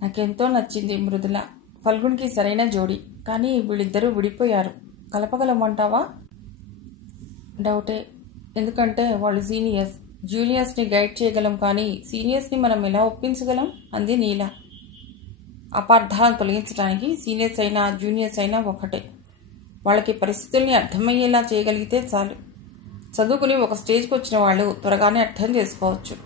నాకెంతో నచ్చింది మృదుల. ఫల్గుణ్కి సరైన జోడి. కానీ వీళ్ళిద్దరూ విడిపోయారు. కలపగలమంటావా? డౌటే. ఎందుకంటే వాళ్ళు సీనియర్స్. జూనియర్స్ని గైడ్ చేయగలం, కానీ సీనియర్స్ని మనం ఎలా ఒప్పించగలం? అంది నీల. అపార్థాలను తొలగించడానికి సీనియర్స్ అయినా జూనియర్స్ అయినా ఒకటే. వాళ్ళకి పరిస్థితుల్ని అర్థమయ్యేలా చేయగలిగితే చాలు. చదువుకుని ఒక స్టేజ్కి వచ్చిన వాళ్ళు త్వరగానే అర్థం చేసుకోవచ్చు.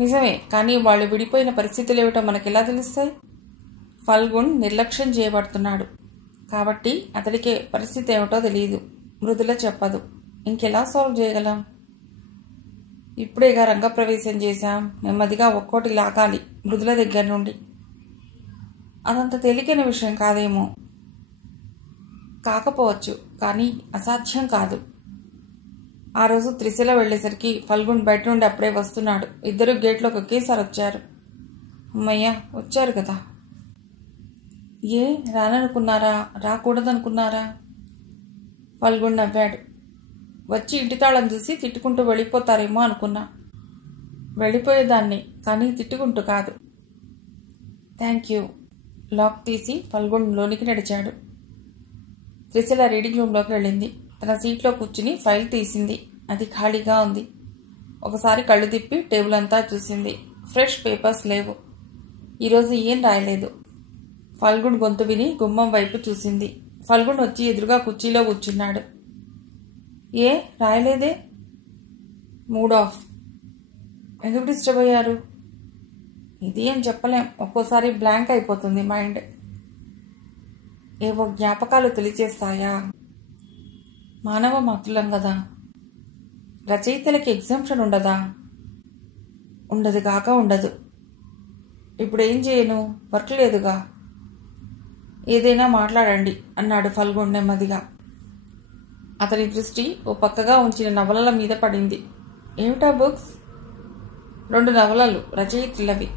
నిజమే, కానీ వాళ్ళు విడిపోయిన పరిస్థితులు ఏమిటో మనకెలా తెలుస్తాయి? ఫల్గుణ్ నిర్లక్ష్యం చేయబడుతున్నాడు కాబట్టి అతడికే పరిస్థితి ఏమిటో తెలియదు. మృదుల చెప్పదు. ఇంకెలా సాల్వ్ చేయగలం? ఇప్పుడేగా రంగప్రవేశం చేశాం. నెమ్మదిగా ఒక్కోటి లాగాలి మృదుల దగ్గర నుండి. అదంత తేలికైన విషయం కాదేమో. కాకపోవచ్చు, కానీ అసాధ్యం కాదు. ఆ రోజు త్రిశిల వెళ్లేసరికి ఫల్గుణ్ బయట నుండి అప్పుడే వస్తున్నాడు. ఇద్దరు గేట్లోకి ఒకేసారి వచ్చారు. అమ్మయ్య, వచ్చారు కదా. ఏ రాననుకున్నారా? రాకూడదనుకున్నారా? ఫల్గుణ్ నవ్వాడు. వచ్చి ఇంటి తాళం చూసి తిట్టుకుంటూ వెళ్ళిపోతారేమో అనుకున్నా. వెళ్ళిపోయేదాన్ని, కానీ తిట్టుకుంటూ కాదు. Thank you. లాక్ తీసి ఫల్గుణ్ లోనికి నడిచాడు. త్రిశిల రీడింగ్ రూమ్లోకి వెళ్ళింది. తన సీట్లో కూర్చుని ఫైల్ తీసింది. అది ఖాళీగా ఉంది. ఒకసారి కళ్ళు తిప్పి టేబుల్ అంతా చూసింది. ఫ్రెష్ పేపర్స్ లేవు. ఈరోజు ఏం రాయలేదు. ఫల్గుణ్ గొంతు విని గుమ్మం వైపు చూసింది. ఫల్గుణ్ వచ్చి ఎదురుగా కుర్చీలో కూర్చున్నాడు. ఏ రాయలేదే? Mood off. ఎందుకు డిస్టర్బ్ అయ్యారు? ఇది ఏం చెప్పలేం. ఒక్కోసారి బ్లాంక్ అయిపోతుంది మైండ్. ఏవో జ్ఞాపకాలు తెలిచేస్తాయా? మానవ మాతృలం కదా. రచయితలకి ఎగ్జామ్షన్ ఉండదా? ఉండదు కాక ఉండదు. ఇప్పుడేం చేయను? వర్క్ లేదుగా. ఏదైనా మాట్లాడండి అన్నాడు ఫల్గుణ్ నెమ్మదిగా. అతని దృష్టి ఓ పక్కగా ఉంచిన నవలల మీద పడింది. ఏమిటా బుక్స్? 2 నవలలు, రచయిత్రులవి.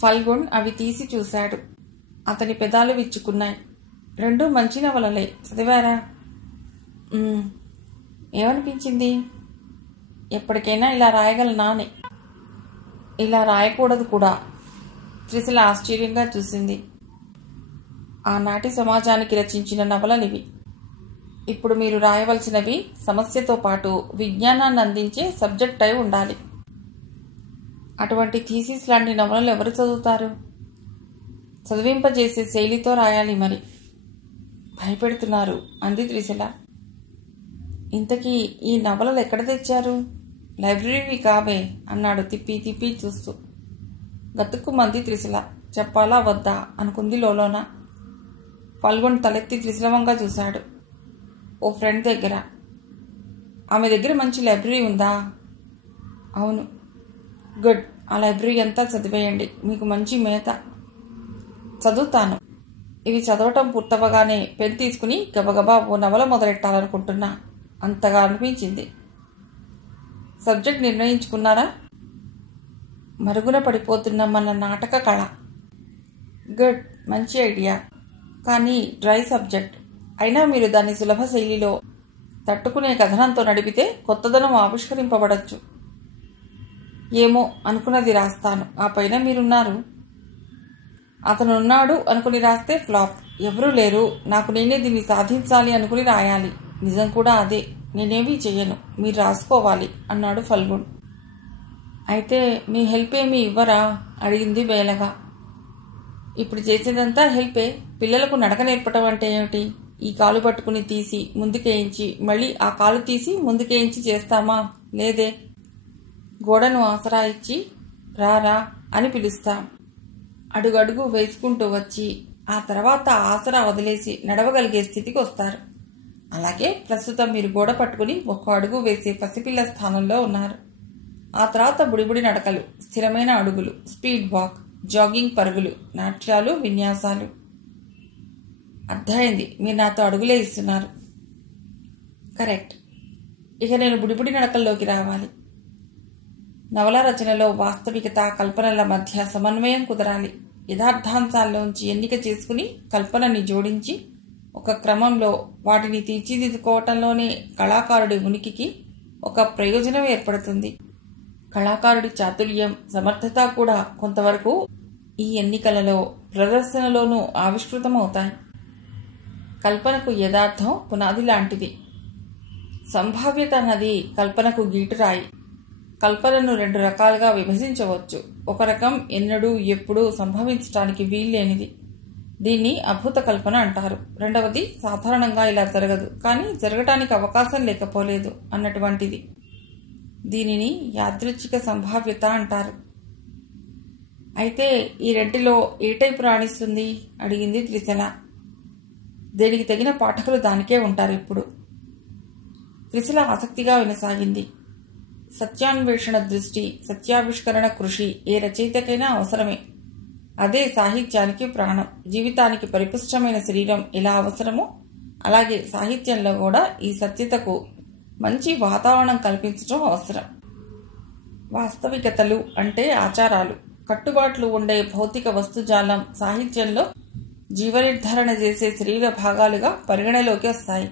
ఫల్గుణ్ అవి తీసి చూశాడు. అతని పెదాలు విచ్చుకున్నాయి. 2 మంచి నవలలే. చదివారా? ఏమనిపించింది? ఎప్పటికైనా ఇలా రాయగలనా అని. ఇలా రాయకూడదు కూడా. త్రిశిల ఆశ్చర్యంగా చూసింది. ఆనాటి సమాజానికి రచించిన నవలలివి. ఇప్పుడు మీరు రాయవలసినవి సమస్యతో పాటు విజ్ఞానాన్ని అందించే సబ్జెక్ట్ అయి ఉండాలి. అటువంటి థీసిస్ లాంటి నవలలు ఎవరు చదువుతారు? చదివింపజేసే శైలితో రాయాలి మరి. భయపెడుతున్నారు అంది త్రిశిల. ఇంతకీ ఈ నవలలు ఎక్కడ తెచ్చారు? లైబ్రరీవి కావే అన్నాడు తిప్పి తిప్పి చూస్తూ. గతుక్కుమంది త్రిశిల. చెప్పాలా వద్దా అనుకుంది లోలోన. ఫల్గుణ్ తలెత్తి త్రిశిలవంగా చూశాడు. ఓ ఫ్రెండ్ దగ్గర. ఆమె దగ్గర మంచి లైబ్రరీ ఉందా? అవును. గుడ్. ఆ లైబ్రరీ అంతా చదివేయండి. మీకు మంచి మేత. చదువుతాను. ఇవి చదవటం పూర్తవగానే పెన్ తీసుకుని గబగబా ఓ నవల మొదలెట్టాలనుకుంటున్నా. అంతగా అనిపించింది. సబ్జెక్ట్ నిర్ణయించుకున్నారా? మరుగున పడిపోతున్న మన నాటక కళ. గుడ్. మంచి ఐడియా. కానీ డ్రై సబ్జెక్ట్. అయినా మీరు దాన్ని సులభ శైలిలో తట్టుకునే కథనంతో నడిపితే కొత్తదనం ఆవిష్కరింపబడచ్చు. ఏమో, అనుకున్నది రాస్తాను. ఆ పైన మీరున్నారు. అతనున్నాడు అనుకుని రాస్తే ఫ్లాప్. ఎవరూ లేరు, నాకు నేనే దీన్ని సాధించాలి అనుకుని రాయాలి. నిజం కూడా అదే. నేనేమీ చెయ్యను, మీరు రాసుకోవాలి అన్నాడు ఫల్గుణ్. అయితే మీ హెల్ప్ ఏమీ ఇవ్వరా? అడిగింది బేలగా. ఇప్పుడు చేసేదంతా హెల్పే. పిల్లలకు నడక నేర్పటం అంటే ఏమిటి? ఈ కాలు పట్టుకుని తీసి ముందుకేయించి మళ్ళీ ఆ కాలు తీసి ముందుకేయించి చేస్తామా? లేదే. గోడను ఆసరా ఇచ్చి రారా అని పిలుస్తాం. అడుగడుగు వేసుకుంటూ వచ్చి ఆ తర్వాత ఆసరా వదిలేసి నడవగలిగే స్థితికి వస్తారు. అలాగే ప్రస్తుతం మీరు గోడ పట్టుకుని ఒక్క అడుగు వేసే పసిపిల్ల స్థానంలో ఉన్నారు. ఆ తర్వాత బుడిబుడి నడకలు, స్థిరమైన అడుగులు, స్పీడ్ వాక్, జాగింగ్ పరుగులు, నాట్యాలు, విన్యాసాలు. అర్థమైంది. మీరు నాతో అడుగులే ఇస్తున్నారు. కరెక్ట్. ఇక నేను బుడిబుడి నడకల్లోకి రావాలి. నవల రచనలో వాస్తవికత, కల్పనల మధ్య సమన్వయం కుదరాలి. యథార్థాంశాల్లోంచి ఎన్నిక చేసుకుని కల్పనని జోడించి ఒక క్రమంలో వాటిని తీర్చిదిద్దుకోవటంలోనే కళాకారుడి ఉనికికి ఒక ప్రయోజనం ఏర్పడుతుంది. కళాకారుడి చాతుర్యం, సమర్థత కూడా కొంతవరకు ఈ ఎన్నికలలో ప్రదర్శనలోనూ ఆవిష్కృతమవుతాయి. కల్పనకు యథార్థం పునాది లాంటిది. సంభావ్యత అన్నది కల్పనకు గీటురాయి. కల్పనను 2 రకాలుగా విభజించవచ్చు. ఒక రకం ఎన్నడూ ఎప్పుడూ సంభవించటానికి వీల్లేనిది. దీన్ని అభూత కల్పన అంటారు. రెండవది సాధారణంగా ఇలా జరగదు, కానీ జరగటానికి అవకాశం లేకపోలేదు అన్నటువంటిది. దీనిని యాదృచ్ఛిక సంభావ్యత అంటారు. అయితే ఈ రెంటిలో ఏ టైపు రాణిస్తుంది అడిగింది త్రిశల. దేనికి తగిన పాఠకులు దానికే ఉంటారు. ఇప్పుడు త్రిశల ఆసక్తిగా వినసాగింది. సత్యాన్వేషణ దృష్టి, సత్యావిష్కరణ కృషి ఏ రచయితకైనా అవసరమే. అదే సాహిత్యానికి ప్రాణం. జీవితానికి పరిపుష్టమైన శరీరం ఎలా అవసరమో అలాగే సాహిత్యంలో కూడా ఈ సత్యతకు మంచి వాతావరణం కల్పించడం అవసరం. వాస్తవికతలు అంటే ఆచారాలు, కట్టుబాట్లు ఉండే భౌతిక వస్తుజాలం సాహిత్యంలో జీవనిర్ధారణ చేసే శరీర భాగాలుగా పరిగణలోకి వస్తాయి.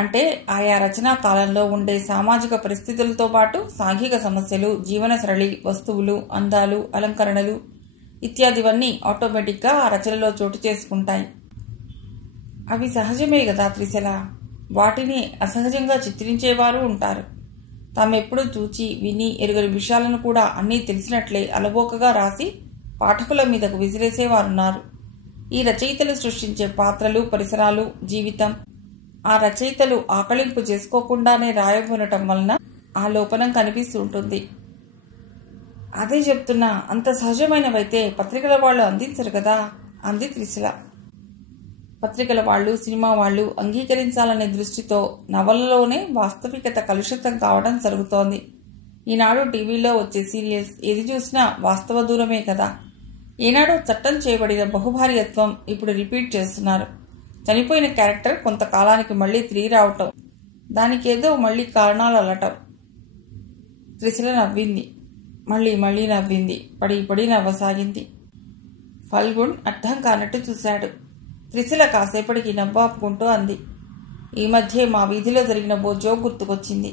అంటే ఆయా రచనా కాలంలో ఉండే సామాజిక పరిస్థితులతో పాటు సాంఘిక సమస్యలు, జీవన సరళి, వస్తువులు, అందాలు, అలంకరణలు ఇత్యాదివన్నీ ఆటోమేటిక్గా ఆ రచనలో చోటు చేసుకుంటాయి. అవి సహజమే కదా త్రిశల. వాటిని అసహజంగా చిత్రించేవారు ఉంటారు. తామెప్పుడు చూచి విని ఎరుగని విషయాలను కూడా అన్నీ తెలిసినట్లే అలవోకగా రాసి పాఠకుల మీదకు విసిరేసేవారున్నారు. ఈ రచయితలు సృష్టించే పాత్రలు, పరిసరాలు, జీవితం ఆ రచయితలు ఆకళింపు చేసుకోకుండానే రాయబోనటం వలన ఆ లోపనం కనిపిస్తుంటుంది. అదే చెప్తున్నా, అంత సహజమైనవైతే పత్రికల వాళ్ళు అందించరు కదా అంది త్రిశల. పత్రికల వాళ్ళు, సినిమా వాళ్ళు అంగీకరించాలనే దృష్టితో నవలలోనే వాస్తవికత కలుషితం కావడం జరుగుతోంది. ఈనాడు టీవీలో వచ్చే సీరియల్స్ ఏది చూసినా వాస్తవ దూరమే కదా. ఏనాడో చట్టం చేయబడిన బహుభార్యత్వం ఇప్పుడు రిపీట్ చేస్తున్నారు. చనిపోయిన క్యారెక్టర్ కొంతకాలానికి మళ్లీ తిరిగి రావటం, దానికేదో మళ్లీ కారణాలు అల్లటం. త్రిశల నవ్వింది. మళ్లీ నవ్వింది. పడి నవ్వసాగింది. ఫల్గుణ్ అర్థం కానట్టు చూశాడు. త్రిశల కాసేపటికి నవ్వాపుకుంటూ అంది, ఈ మధ్య మా వీధిలో జరిగిన ఓ జోక్ గుర్తుకొచ్చింది.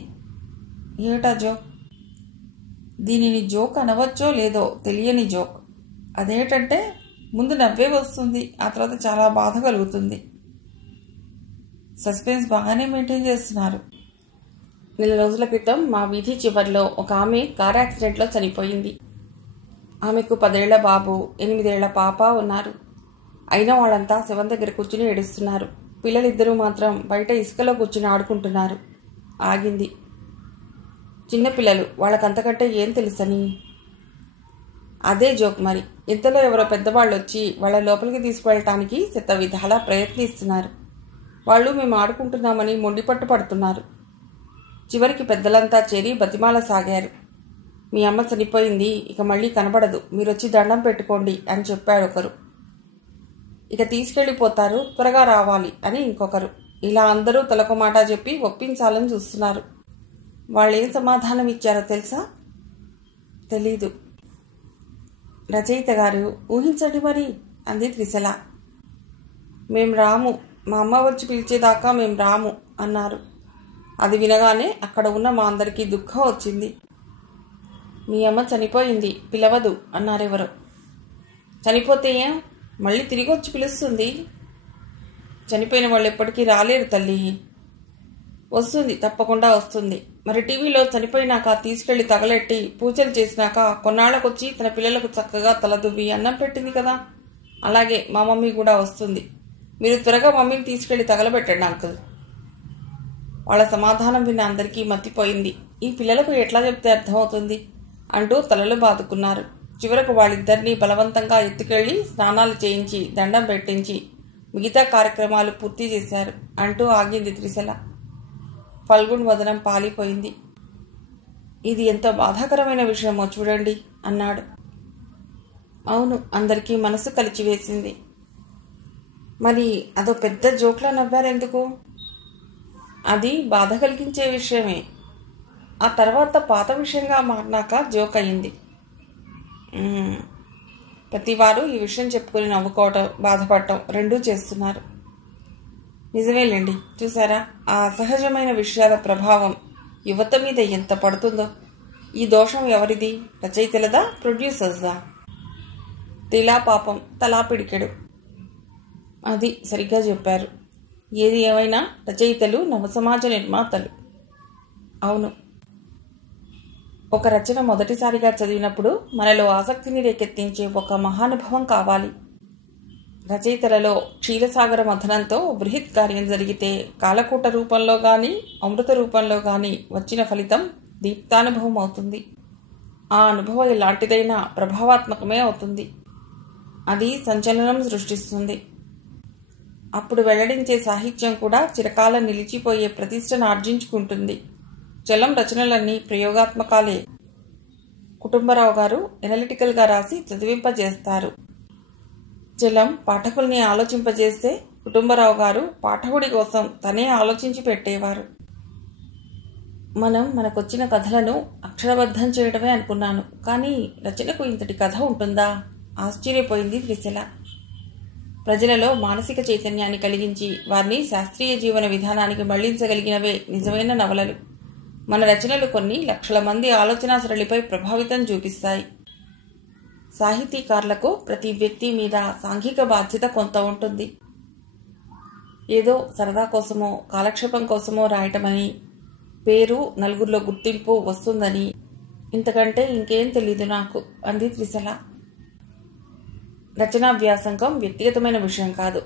ఏటా జోక్? దీనిని జోక్ అనవచ్చో లేదో తెలియని జోక్. అదేంటంటే ముందు నవ్వే వస్తుంది, ఆ తర్వాత చాలా బాధ కలుగుతుంది. సస్పెన్స్ బాగానే మెయింటైన్ చేస్తున్నారు. 4 రోజుల క్రితం మా వీధి చివరిలో ఒక ఆమె కార్ యాక్సిడెంట్లో చనిపోయింది. ఆమెకు 10 ఏళ్ల బాబు, 8 ఏళ్ల పాప ఉన్నారు. అయినా వాళ్ళంతా శవం దగ్గర కూర్చుని ఏడుస్తున్నారు. పిల్లలిద్దరూ మాత్రం బయట ఇసుకలో కూర్చుని ఆడుకుంటున్నారు. ఆగింది. చిన్నపిల్లలు, వాళ్ళకంతకంటే ఏం తెలుసని. అదే జోక్ మరి. ఇంతలో ఎవరో పెద్దవాళ్ళు వచ్చి వాళ్ళ లోపలికి తీసుకువెళ్ళటానికి శత విధాలా ప్రయత్నిస్తున్నారు. వాళ్ళు మేము ఆడుకుంటున్నామని మొండిపట్టు పడుతున్నారు. చివరికి పెద్దలంతా చేరి బతిమాల సాగారు. మీ అమ్మ చనిపోయింది, ఇక మళ్ళీ కనబడదు, మీరొచ్చి దండం పెట్టుకోండి అని చెప్పాడు ఒకరు. ఇక తీసుకెళ్లిపోతారు, త్వరగా రావాలి అని ఇంకొకరు. ఇలా అందరూ తలొక మాట చెప్పి ఒప్పించాలని చూస్తున్నారు. వాళ్ళేం సమాధానం ఇచ్చారో తెలుసా? తెలీదు. రచయిత గారు ఊహించండి మరి అంది త్రిశల. మేం రాము, మా అమ్మ వచ్చి పిలిచేదాకా మేం రాము అన్నారు. అది వినగానే అక్కడ ఉన్న మా అందరికీ దుఃఖం వచ్చింది. మీ అమ్మ చనిపోయింది, పిలవదు అన్నారెవరో. చనిపోతే ఏం, మళ్ళీ తిరిగి వచ్చి పిలుస్తుంది. చనిపోయిన వాళ్ళు ఎప్పటికీ రాలేరు తల్లి. వస్తుంది, తప్పకుండా వస్తుంది. మరి టీవీలో చనిపోయినాక తీసుకెళ్లి తగలెట్టి పూజలు చేసినాక కొన్నాళ్లకొచ్చి తన పిల్లలకు చక్కగా తలదువ్వి అన్నం పెట్టింది కదా, అలాగే మా మమ్మీ కూడా వస్తుంది. మీరు త్వరగా మమ్మీని తీసుకెళ్లి తగలబెట్టండి అంకుల్. వాళ్ళ సమాధానం విన్న అందరికీ మతిపోయింది. ఈ పిల్లలకు ఎట్లా చెప్తే అర్థమవుతుంది అంటూ తలలు బాదుకున్నారు. చివరకు వాళ్ళిద్దరినీ బలవంతంగా ఎత్తుకెళ్లి స్నానాలు చేయించి దండం పెట్టించి మిగతా కార్యక్రమాలు పూర్తి చేశారు అంటూ ఆగింది త్రిశల. ఫల్గుణ్ వదనం పాలిపోయింది. ఇది ఎంత బాధాకరమైన విషయమో చూడండి అన్నాడు. అవును, అందరికీ మనసు కలిచివేసింది. మరి అదో పెద్ద జోక్లా నవ్వారెందుకు? అది బాధ కలిగించే విషయమే. ఆ తర్వాత పాత విషయంగా మారినాక జోక్ అయింది. ప్రతివారు ఈ విషయం చెప్పుకుని నవ్వుకోవటం, బాధపడటం రెండూ చేస్తున్నారు. నిజమేలేండి. చూసారా, ఆ అసహజమైన విషయాల ప్రభావం యువత మీద ఎంత పడుతుందో. ఈ దోషం ఎవరిది? రచయితలదా, ప్రొడ్యూసర్స్దా? తిలా పాపం తలా పిడికెడు. అది సరిగ్గా చెప్పారు. ఏది ఏమైనా రచయితలు నవసమాజ నిర్మాతలు. అవును. ఒక రచన మొదటిసారిగా చదివినప్పుడు మనలో ఆసక్తిని రేకెత్తించే ఒక మహానుభవం కావాలి. రచయితలలో క్షీరసాగర మథనంతో బృహత్ కార్యం జరిగితే కాలకూట రూపంలో కానీ అమృత రూపంలో కానీ వచ్చిన ఫలితం దీప్తానుభవం అవుతుంది. ఆ అనుభవం ఎలాంటిదైనా ప్రభావాత్మకమే అవుతుంది. అది సంచలనం సృష్టిస్తుంది. అప్పుడు వెల్లడించే సాహిత్యం కూడా చిరకాలం నిలిచిపోయే ప్రతిష్టను ఆర్జించుకుంటుంది. చలం రచనలన్నీ ప్రయోగాత్మకాలే. కుటుంబరావు గారు ఎనలిటికల్గా రాసి చదివింపజేస్తారు. చలం పాఠకుల్ని ఆలోచింపజేస్తే కుటుంబరావు గారు పాఠకుడి కోసం తనే ఆలోచించి పెట్టేవారు. మనం మనకొచ్చిన కథలను అక్షరబద్ధం చేయడమే అనుకున్నాను, కానీ రచనకు ఇంతటి కథ ఉంటుందా? ఆశ్చర్యపోయింది త్రిశల. ప్రజలలో మానసిక చైతన్యాన్ని కలిగించి వారిని శాస్త్రీయ జీవన విధానానికి మళ్లించగలిగినవే నిజమైన నవలలు. మన రచనలు కొన్ని లక్షల మంది ఆలోచనా సరళిపై ప్రభావితం చూపిస్తాయి. సాహితీకారులకు ప్రతి వ్యక్తి మీద సాంఘిక బాధ్యత కొంత ఉంటుంది. ఏదో సరదా కోసమో కాలక్షేపం కోసమో రాయటమని, పేరు నలుగురిలో గుర్తింపు వస్తుందని, ఇంతకంటే ఇంకేం తెలీదు నాకు అంది త్రిశల. రచనా వ్యాసంగం వ్యక్తిగతమైన విషయం కాదు.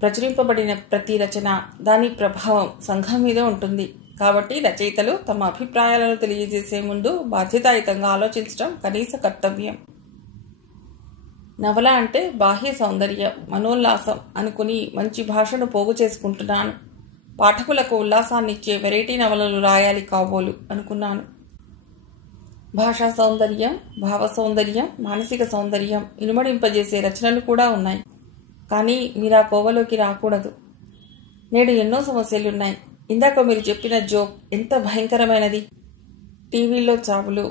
ప్రచురింపబడిన ప్రతి రచన దాని ప్రభావం సంఘం మీద ఉంటుంది. కాబట్టి రచయితలు తమ అభిప్రాయాలను తెలియజేసే ముందు బాధ్యతాయుతంగా ఆలోచించడం కనీస కర్తవ్యం. నవల అంటే బాహ్య సౌందర్యం, మనోల్లాసం అనుకుని మంచి భాషను పోగు చేసుకుంటున్నాను. పాఠకులకు ఉల్లాసాన్నిచ్చే వెరైటీ నవలలు రాయాలి కాబోలు అనుకున్నాను. భాషా సౌందర్యం, భావ సౌందర్యం, మానసిక సౌందర్యం ఇనుమడింపజేసే రచనలు కూడా ఉన్నాయి. కానీ మీరు ఆ కోవలోకి రాకూడదు. నేడు ఎన్నో సమస్యలున్నాయి. ఇందాక మీరు చెప్పిన జోక్ ఎంత భయంకరమైనది. టీవీల్లో చావులు,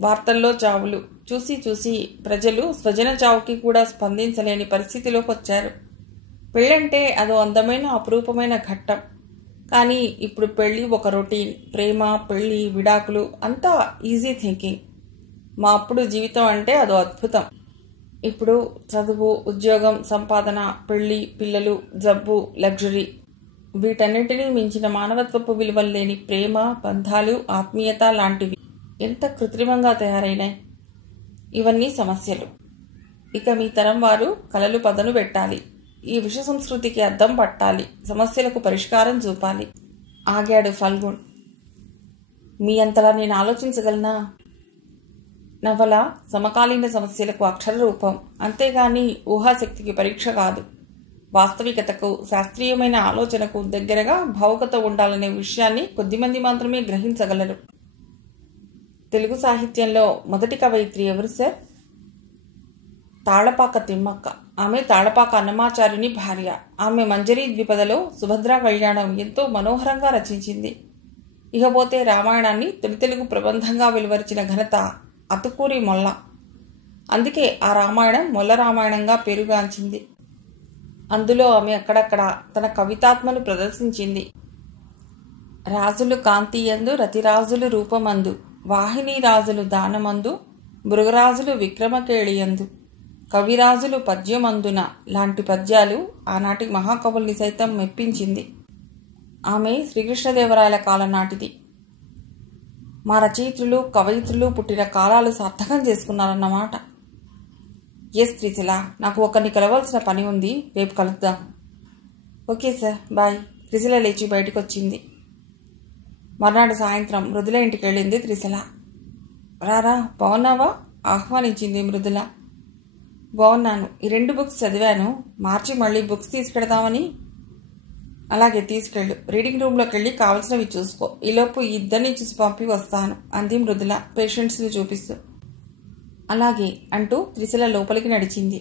వార్తల్లో చావులు చూసి చూసి ప్రజలు స్వజన చావుకి కూడా స్పందించలేని పరిస్థితిలోకి వచ్చారు. పెళ్ళంటే అదో అందమైన అపురూపమైన ఘట్టం. కానీ ఇప్పుడు పెళ్ళి ఒక రొటీన్. ప్రేమ, పెళ్ళి, విడాకులు అంతా ఈజీ థింకింగ్. మా అప్పుడు జీవితం అంటే అదో అద్భుతం. ఇప్పుడు చదువు, ఉద్యోగం, సంపాదన, పెళ్ళి, పిల్లలు, జబ్బు, లగ్జరీ, వీటన్నిటినీ మించిన మానవత్వపు విలువలు లేని ప్రేమ, బంధాలు, ఆత్మీయత లాంటివి ఎంత కృత్రిమంగా తయారైనాయి. ఇవన్నీ సమస్యలు. ఇక మీ తరం వారు కలలు పదను పెట్టాలి. ఈ విష సంస్కృతికి అద్దం పట్టాలి. సమస్యలకు పరిష్కారం చూపాలి. ఆగాడు ఫల్గుణ్. మీ అంతలా నేను ఆలోచించగలనా? నవల సమకాలీన సమస్యలకు అక్షర రూపం, అంతేగాని ఊహాశక్తికి పరీక్ష కాదు. వాస్తవికతకు, శాస్త్రీయమైన ఆలోచనకు దగ్గరగా భావుకత ఉండాలనే విషయాన్ని కొద్దిమంది మాత్రమే గ్రహించగలరు. తెలుగు సాహిత్యంలో మొదటి కవయిత్రి ఎవరు సార్? తాళపాక తిమ్మక్క. ఆమె తాళపాక అన్నమాచార్యుని భార్య. ఆమె మంజరీ ద్విపదలో సుభద్రా కళ్యాణం ఎంతో మనోహరంగా రచించింది. ఇకపోతే రామాయణాన్ని తొలి తెలుగు ప్రబంధంగా వెలువరిచిన ఘనత అతుకూరి మొల్ల. అందుకే ఆ రామాయణం మొల్ల రామాయణంగా పేరుగాంచింది. అందులో ఆమె అక్కడక్కడ తన కవితాత్మను ప్రదర్శించింది. రాజులు కాంతియందు, రతిరాజులు రూపమందు, వాహిని రాజులు దానమందు, మృగరాజులు విక్రమకేళియందు, కవిరాజులు పద్యమందున లాంటి పద్యాలు ఆనాటి మహాకవుల్ని సైతం మెప్పించింది. ఆమె శ్రీకృష్ణదేవరాయల కాలం నాటిది. మా రచయిత్రులు, కవయిత్రులు పుట్టిన కాలాలు సార్థకం చేసుకున్నారన్నమాట. ఎస్ త్రిశల, నాకు ఒకరిని కలవాల్సిన పని ఉంది. రేపు కలుద్దాం. Okay sir, bye. త్రిశల లేచి బయటకు వచ్చింది. మర్నాడు సాయంత్రం మృదుల ఇంటికి వెళ్ళింది త్రిశల. రారా, బాగున్నావా? ఆహ్వానించింది మృదుల. బాగున్నాను. ఈ 2 బుక్స్ చదివాను. మార్చి మళ్ళీ బుక్స్ తీసుకెడదామని. అలాగే తీసుకెళ్ళు. రీడింగ్ రూమ్లోకి వెళ్ళి కావలసినవి చూసుకో. ఈలోపు ఇద్దరిని చూసి పంపి వస్తాను అంది మృదుల పేషెంట్స్ని చూపిస్తూ. అలాగే అంటూ త్రిశల లోపలికి నడిచింది.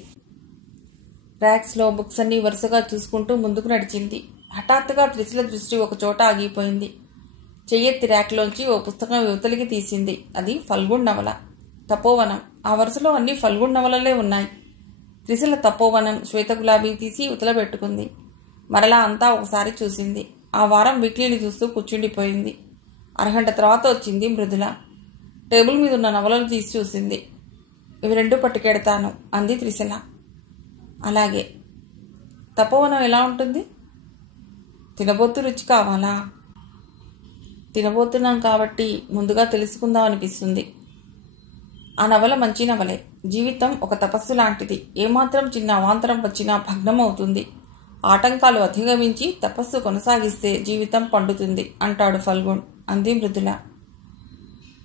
ర్యాక్స్లో బుక్స్ అన్నీ వరుసగా చూసుకుంటూ ముందుకు నడిచింది. హఠాత్తుగా త్రిశల దృష్టి ఒక చోట ఆగిపోయింది. చెయ్యెత్తి ర్యాక్లోంచి ఓ పుస్తకం యువతలికి తీసింది. అది ఫల్గుణ్ నవల, తపోవనం. ఆ వరుసలో అన్ని ఫల్గుణ్ నవలలే ఉన్నాయి. త్రిశల తపోవనం, శ్వేత గులాబీ తీసి ఉతల పెట్టుకుంది. మరలా అంతా ఒకసారి చూసింది. ఆ వారం వీక్లీని చూస్తూ కూర్చుండిపోయింది. అరగంట తర్వాత వచ్చింది మృదుల. టేబుల్ మీద ఉన్న నవలలు తీసి చూసింది. ఇవి 2 పట్టుకెడతాను అంది త్రిశల. అలాగే. తపోవనం ఎలా ఉంటుంది? తినబోతు రుచి కావాలా? తినబోతున్నాం కాబట్టి ముందుగా తెలుసుకుందాం అనిపిస్తుంది. ఆ నవల మంచి నవలే. జీవితం ఒక తపస్సు లాంటిది. ఏమాత్రం చిన్న అవాంతరం వచ్చినా భగ్నమవుతుంది. ఆటంకాలు అధిగమించి తపస్సు కొనసాగిస్తే జీవితం పండుతుంది అంటాడు ఫల్గుణ్ అంది మృదుల.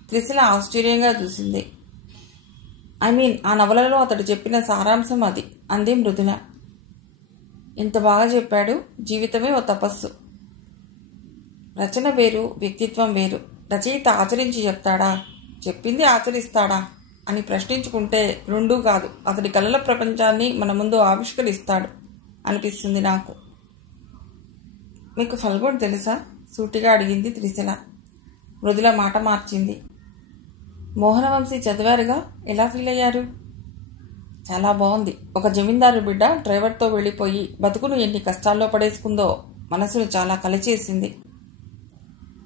త్రిశల ఆశ్చర్యంగా చూసింది. ఆ నవలలో అతడు చెప్పిన సారాంశం అది అంది మృదుల. ఎంత బాగా చెప్పాడు. జీవితమే ఓ తపస్సు. రచన వేరు, వ్యక్తిత్వం వేరు. రచయిత ఆచరించి చెప్తాడా, చెప్పింది ఆచరిస్తాడా అని ప్రశ్నించుకుంటే రెండూ కాదు, అతడి కలల ప్రపంచాన్ని మన ముందు ఆవిష్కరిస్తాడు అనిపిస్తుంది నాకు. మీకు ఫల్గుణ్ తెలుసా? సూటిగా అడిగింది త్రిశల. మృదుల మాట మార్చింది. మోహనవంశీ చదివారుగా, ఎలా ఫీల్ అయ్యారు? చాలా బాగుంది. ఒక జమీందారు బిడ్డ డ్రైవర్తో వెళ్ళిపోయి బతుకును ఎన్ని కష్టాల్లో పడేసుకుందో మనసును చాలా కలిచేసింది.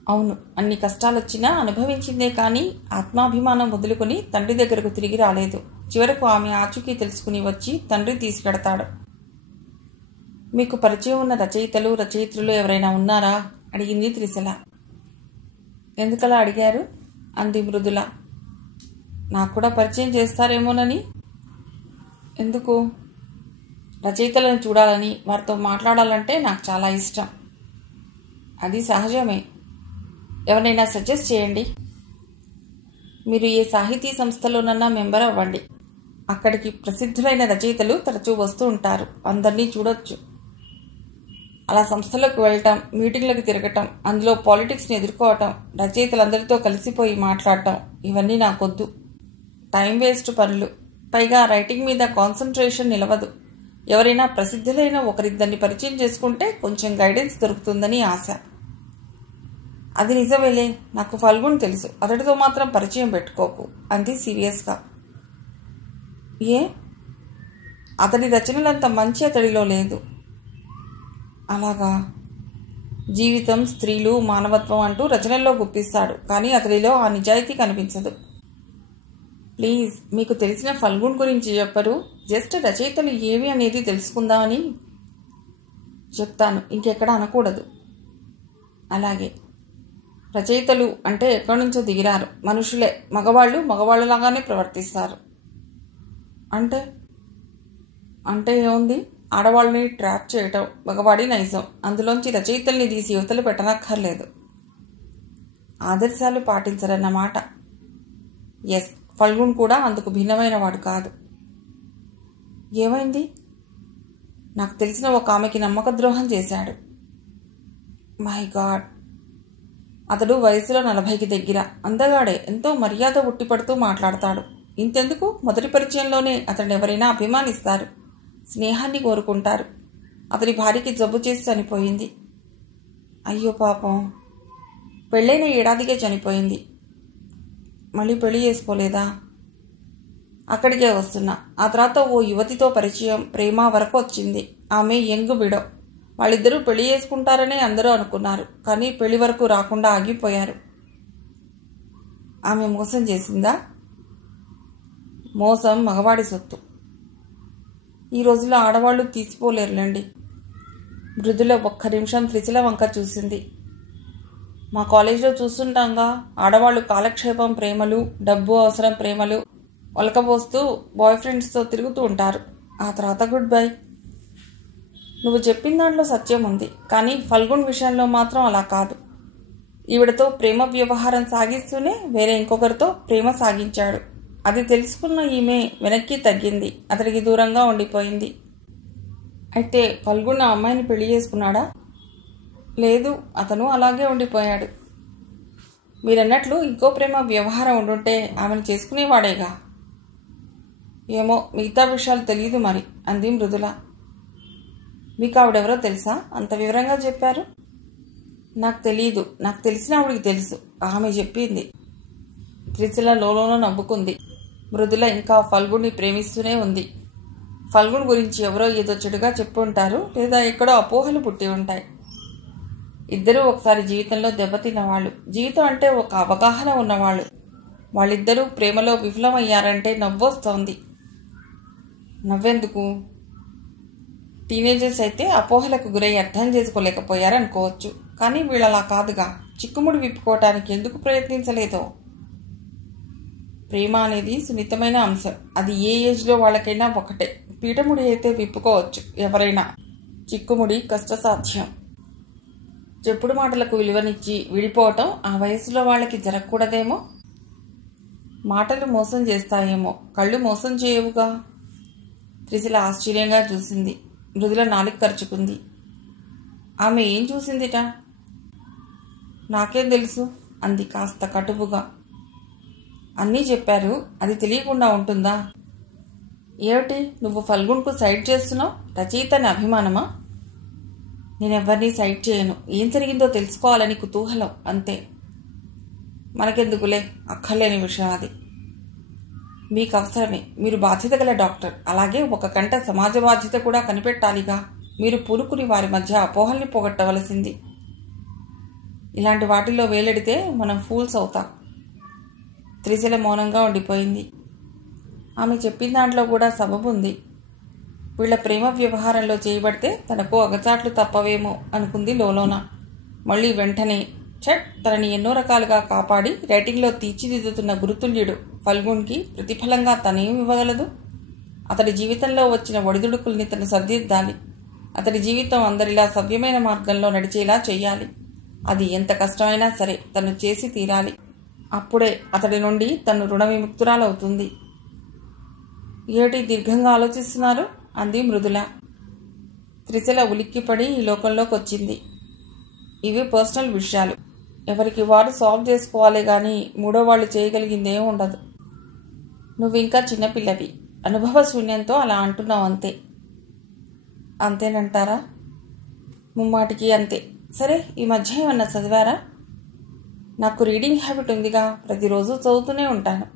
అవును, అన్ని కష్టాలొచ్చినా అనుభవించిందే కానీ ఆత్మాభిమానం వదులుకుని తండ్రి దగ్గరకు తిరిగి రాలేదు. చివరకు ఆమె ఆచూకీ తెలుసుకుని వచ్చి తండ్రి తీసుకెడతాడు. మీకు పరిచయం ఉన్న రచయితలు, రచయిత్రులు ఎవరైనా ఉన్నారా? అడిగింది త్రిశల. ఎందుకలా అడిగారు? అంది మృదుల. నాకు కూడా పరిచయం చేస్తారేమోనని. ఎందుకు? రచయితలను చూడాలని, వారితో మాట్లాడాలంటే నాకు చాలా ఇష్టం. అది సహజమే. ఎవరైనా సజెస్ట్ చేయండి. మీరు ఏ సాహితీ సంస్థలోనన్నా మెంబర్ అవ్వండి. అక్కడికి ప్రసిద్ధులైన రచయితలు తరచూ వస్తూ ఉంటారు. అందరినీ చూడొచ్చు. అలా సంస్థలకు వెళ్ళటం, మీటింగ్లకు తిరగటం, అందులో పాలిటిక్స్ని ఎదుర్కోవటం, రచయితలందరితో కలిసిపోయి మాట్లాడటం, ఇవన్నీ నాకొద్దు. టైం వేస్ట్ పనులు. పైగా రైటింగ్ మీద కాన్సన్ట్రేషన్ నిలవదు. ఎవరైనా ప్రసిద్ధులైన ఒకరిద్దరిని పరిచయం చేసుకుంటే కొంచెం గైడెన్స్ దొరుకుతుందని ఆశ. అది నిజమేలే. నాకు ఫల్గుణ్ తెలుసు. అతడితో మాత్రం పరిచయం పెట్టుకోకు అంది సీరియస్గా. ఏ? అతడి రచనలంత మంచి అతడిలో లేదు. అలాగా? జీవితం, స్త్రీలు, మానవత్వం అంటూ రచనల్లో గుప్పిస్తాడు, కానీ అతడిలో ఆ నిజాయితీ కనిపించదు. ప్లీజ్, మీకు తెలిసిన ఫల్గుణ్ గురించి చెప్పరు? జస్ట్ రచయితలు ఏవి అనేది తెలుసుకుందామని. చెప్తాను, ఇంకెక్కడ అనకూడదు. అలాగే. రచయితలు అంటే ఎక్కడి నుంచో దిగిరారు మనుషులే. మగవాళ్ళలాగానే ప్రవర్తిస్తారు. అంటే ఏముంది? ఆడవాళ్ళని ట్రాప్ చేయటం మగవాడి నైజం. అందులోంచి రచయితల్ని తీసి యువతలు పెట్టనక్కర్లేదు. ఆదర్శాలు పాటించరన్నమాట. ఎస్, ఫల్గుణ్ కూడా అందుకు భిన్నమైన వాడు కాదు. ఏమైంది? నాకు తెలిసిన ఒక ఆమెకి నమ్మక ద్రోహం చేశాడు. My God. అతడు వయసులో 40కి దగ్గర. అందగాడే. ఎంతో మర్యాద ఉట్టిపడుతూ మాట్లాడతాడు. ఇంతెందుకు, మొదటి పరిచయంలోనే అతడిని ఎవరైనా అభిమానిస్తారు, స్నేహాన్ని కోరుకుంటారు. అతని భార్యకి జబ్బు చేసి చనిపోయింది. అయ్యో పాపం. పెళ్ళైన ఏడాదికే చనిపోయింది. మళ్ళీ పెళ్లి చేసుకోలేదా? అక్కడికే వస్తున్నా. ఆ తర్వాత ఓ యువతితో పరిచయం, ప్రేమ వరకు వచ్చింది. ఆమె యంగ్ విడో. వాళ్ళిద్దరూ పెళ్లి చేసుకుంటారనే అందరూ అనుకున్నారు, కానీ పెళ్లి వరకు రాకుండా ఆగిపోయారు. ఆమె మోసం చేసిందా? మోసం మగవాడి సొత్తు. ఈ రోజుల్లో ఆడవాళ్లు తీసిపోలేరులేండి. మృదుల ఒక్క నిమిషం త్రిశల వంక చూసింది. మా కాలేజీలో చూస్తుంటాంగా, ఆడవాళ్లు కాలక్షేపం ప్రేమలు, డబ్బు అవసరం ప్రేమలు ఒలకబోస్తూ బాయ్ ఫ్రెండ్స్తో తిరుగుతూ ఉంటారు. ఆ తర్వాత గుడ్ బై. నువ్వు చెప్పిన దాంట్లో సత్యం ఉంది, కానీ ఫల్గుణ్ విషయంలో మాత్రం అలా కాదు. ఈవిడతో ప్రేమ వ్యవహారం సాగిస్తూనే వేరే ఇంకొకరితో ప్రేమ సాగించాడు. అది తెలుసుకున్న ఈమె వెనక్కి తగ్గింది, అతడికి దూరంగా ఉండిపోయింది. అయితే ఫల్గుణ్ ఆ అమ్మాయిని పెళ్లి చేసుకున్నాడా? లేదు, అతను అలాగే ఉండిపోయాడు. మీరన్నట్లు ఇంకో ప్రేమ వ్యవహారం ఉండుంటే ఆమెను చేసుకునేవాడేగా. ఏమో, మిగతా విషయాలు తెలియదు మరి అంది మృదుల. మీకు ఆవిడెవరో తెలుసా? అంత వివరంగా చెప్పారు. నాకు తెలియదు. నాకు తెలిసిన ఆవిడికి తెలుసు. ఆమె చెప్పింది. త్రిశల లోలోన నవ్వుకుంది. మృదుల ఇంకా ఫల్గుణ్ణి ప్రేమిస్తూనే ఉంది. ఫల్గుణ్ గురించి ఎవరో ఏదో చెడుగా చెప్పుంటారు, లేదా ఎక్కడో అపోహలు పుట్టి ఉంటాయి. ఇద్దరూ ఒకసారి జీవితంలో దెబ్బతిన్నవాళ్ళు. జీవితం అంటే ఒక అవగాహన ఉన్నవాళ్ళు. వాళ్ళిద్దరూ ప్రేమలో విఫలమయ్యారంటే నవ్వొస్తోంది. నవ్వెందుకు? టీనేజర్స్ అయితే అపోహలకు గురై అర్థం చేసుకోలేకపోయారనుకోవచ్చు. కానీ వీళ్ళలా కాదుగా. చిక్కుముడి విప్పుకోవటానికి ఎందుకు ప్రయత్నించలేదో? ప్రేమ అనేది సున్నితమైన అంశం. అది ఏ ఏజ్లో వాళ్ళకైనా ఒకటే. పీఠముడి అయితే విప్పుకోవచ్చు ఎవరైనా, చిక్కుముడి కష్టసాధ్యం. చెప్పుడు మాటలకు విలువనిచ్చి విడిపోవటం ఆ వయసులో వాళ్ళకి జరగకూడదేమో. మాటలు మోసం చేస్తాయేమో, కళ్ళు మోసం చేయవుగా. త్రిశిల ఆశ్చర్యంగా చూసింది. మృదుల నాలుక ఖర్చుకుంది. ఆమె ఏం చూసిందిట? నాకేం తెలుసు అంది కాస్త కటువుగా. అన్నీ చెప్పారు, అది తెలియకుండా ఉంటుందా? ఏమిటి నువ్వు ఫల్గున్కు సైడ్ చేస్తున్నావు? రచయితని అభిమానమా? నేనెవ్వరినీ సైడ్ చేయను. ఏం జరిగిందో తెలుసుకోవాలని కుతూహలం, అంతే. మనకెందుకులే, అక్కర్లేని విషయం అది. మీకు అవసరమే. మీరు బాధ్యత గల డాక్టర్. అలాగే ఒక కంట సమాజ బాధ్యత కూడా కనిపెట్టాలిగా. మీరు పూనుకుని వారి మధ్య అపోహల్ని పోగొట్టవలసింది. ఇలాంటి వాటిల్లో వేలెడితే మనం ఫూల్స్ అవుతాం. త్రిశిల మౌనంగా ఉండిపోయింది. ఆమె చెప్పిన దాంట్లో కూడా సబబు ఉంది. వీళ్ల ప్రేమ వ్యవహారంలో చేయబడితే తనకు అగచాట్లు తప్పవేమో అనుకుంది లోలోన. మళ్ళీ వెంటనే తనని ఎన్నో రకాలుగా కాపాడి రైటింగ్లో తీర్చిదిద్దుతున్న గురుతుల్యుడు ఫల్గున్కి ప్రతిఫలంగా తనేం ఇవ్వగలదు? అతడి జీవితంలో వచ్చిన ఒడిదుడుకుల్ని తను సర్దిద్దాలి. అతడి జీవితం అందరిలా సవ్యమైన మార్గంలో నడిచేలా చెయ్యాలి. అది ఎంత కష్టమైనా సరే తను చేసి తీరాలి. అప్పుడే అతడి నుండి తను రుణ విముక్తురాలవుతుంది. ఏమిటి దీర్ఘంగా ఆలోచిస్తున్నారు? అంది మృదుల. త్రిశిల ఉలిక్కిపడి ఈ లోకంలోకి వచ్చింది. ఇవి పర్సనల్ విషయాలు. ఎవరికి వారు సాల్వ్ చేసుకోవాలి కానీ మూడో వాళ్ళు చేయగలిగిందేం ఉండదు. నువ్వింకా చిన్నపిల్లవి. అనుభవ శూన్యంతో అలా అంటున్నావు అంతే. అంతేనంటారా? ముమ్మాటికి అంతే. సరే, ఈ మధ్య ఏమన్నా చదివారా? నాకు రీడింగ్ హ్యాబిట్ ఉందిగా, ప్రతిరోజు చదువుతూనే ఉంటాను.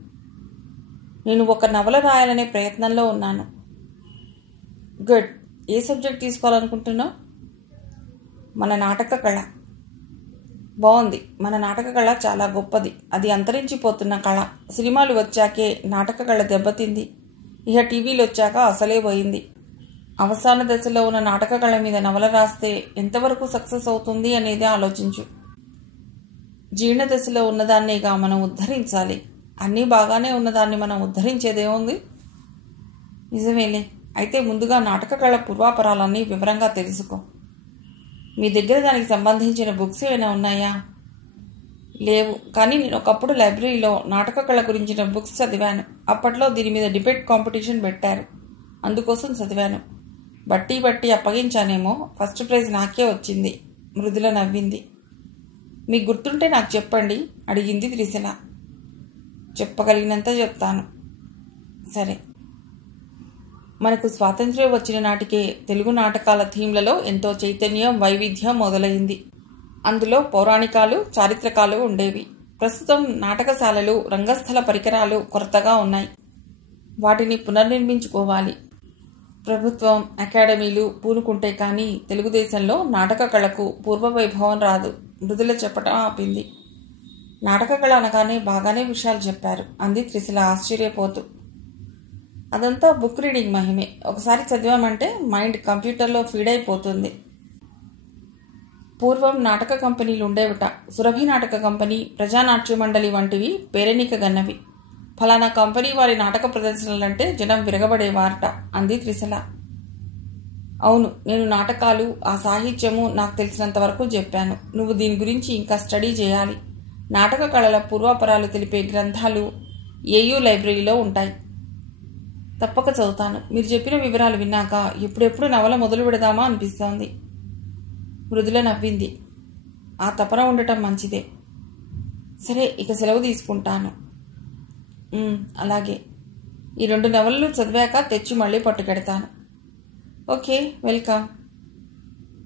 నేను ఒక నవల రాయాలనే ప్రయత్నంలో ఉన్నాను. గుడ్. ఏ సబ్జెక్ట్ తీసుకోవాలనుకుంటున్నావు? మన నాటక కళ. బాగుంది. మన నాటక కళ చాలా గొప్పది. అది అంతరించిపోతున్న కళ. సినిమాలు వచ్చాకే నాటక కళ దెబ్బతింది. ఇక టీవీలు వచ్చాక అసలే పోయింది. అవసాన దశలో ఉన్న నాటక కళ మీద నవల రాస్తే ఎంతవరకు సక్సెస్ అవుతుంది అనేది ఆలోచించు. జీర్ణ దశలో ఉన్నదాన్నేగా మనం ఉద్ధరించాలి. అన్నీ బాగానే ఉన్నదాన్ని మనం ఉద్ధరించేదేముంది? నిజమేలే. అయితే ముందుగా నాటక కళ పూర్వాపరాలన్నీ వివరంగా తెలుసుకో. మీ దగ్గర దానికి సంబంధించిన బుక్స్ ఏమైనా ఉన్నాయా? లేవు, కానీ నేను ఒకప్పుడు లైబ్రరీలో నాటక కళ గురించిన బుక్స్ చదివాను. అప్పట్లో దీని మీద డిబేట్ కాంపిటీషన్ పెట్టారు. అందుకోసం చదివాను. బట్టి అప్పగించానేమో. ఫస్ట్ ప్రైజ్ నాకే వచ్చింది. మృదుల నవ్వింది. మీకు గుర్తుంటే నాకు చెప్పండి, అడిగింది త్రిశిల. చెప్పగలిగినంత చెప్తాను. సరే. మనకు స్వాతంత్ర్యం వచ్చిన నాటికే తెలుగు నాటకాల థీమ్లలో ఎంతో చైతన్యం, వైవిధ్యం మొదలైంది. అందులో పౌరాణికాలు, చారిత్రకాలు ఉండేవి. ప్రస్తుతం నాటకశాలలు, రంగస్థల పరికరాలు కొరతగా ఉన్నాయి. వాటిని పునర్నిర్మించుకోవాలి. ప్రభుత్వం, అకాడమీలు పూనుకుంటే కానీ తెలుగుదేశంలో నాటక కళకు పూర్వవైభవం రాదు. మృదుల చెప్పటం ఆపింది. నాటక కళ అనగానే బాగానే విషయాలు చెప్పారు, అంది త్రిశిల ఆశ్చర్యపోతూ. అదంతా బుక్ రీడింగ్ మహిమే. ఒకసారి చదివామంటే మైండ్ కంప్యూటర్లో ఫీడ్ అయిపోతుంది. పూర్వం నాటక కంపెనీలు ఉండేవిట. సురభి నాటక కంపెనీ, ప్రజానాట్య మండలి వంటివి పేరెనిక గన్నవి. ఫలానా కంపెనీ వారి నాటక ప్రదర్శనలంటే జనం విరగబడేవారట, అంది త్రిశిల. అవును, నేను నాటకాలు, ఆ సాహిత్యము నాకు తెలిసినంత వరకు చెప్పాను. నువ్వు దీని గురించి ఇంకా స్టడీ చేయాలి. నాటక కళల పూర్వాపరాలు తెలిపే గ్రంథాలు ఏయూ లైబ్రరీలో ఉంటాయి. తప్పక చదువుతాను. మీరు చెప్పిన వివరాలు విన్నాక ఎప్పుడెప్పుడు నవల మొదలు పెడదామా అనిపిస్తోంది. మృదుల నవ్వింది. ఆ తపన ఉండటం మంచిదే. సరే, ఇక సెలవు తీసుకుంటాను. అలాగే. ఈ 2 నవలలు చదివాక తెచ్చి మళ్ళీ పట్టుకెడతాను. Okay, welcome.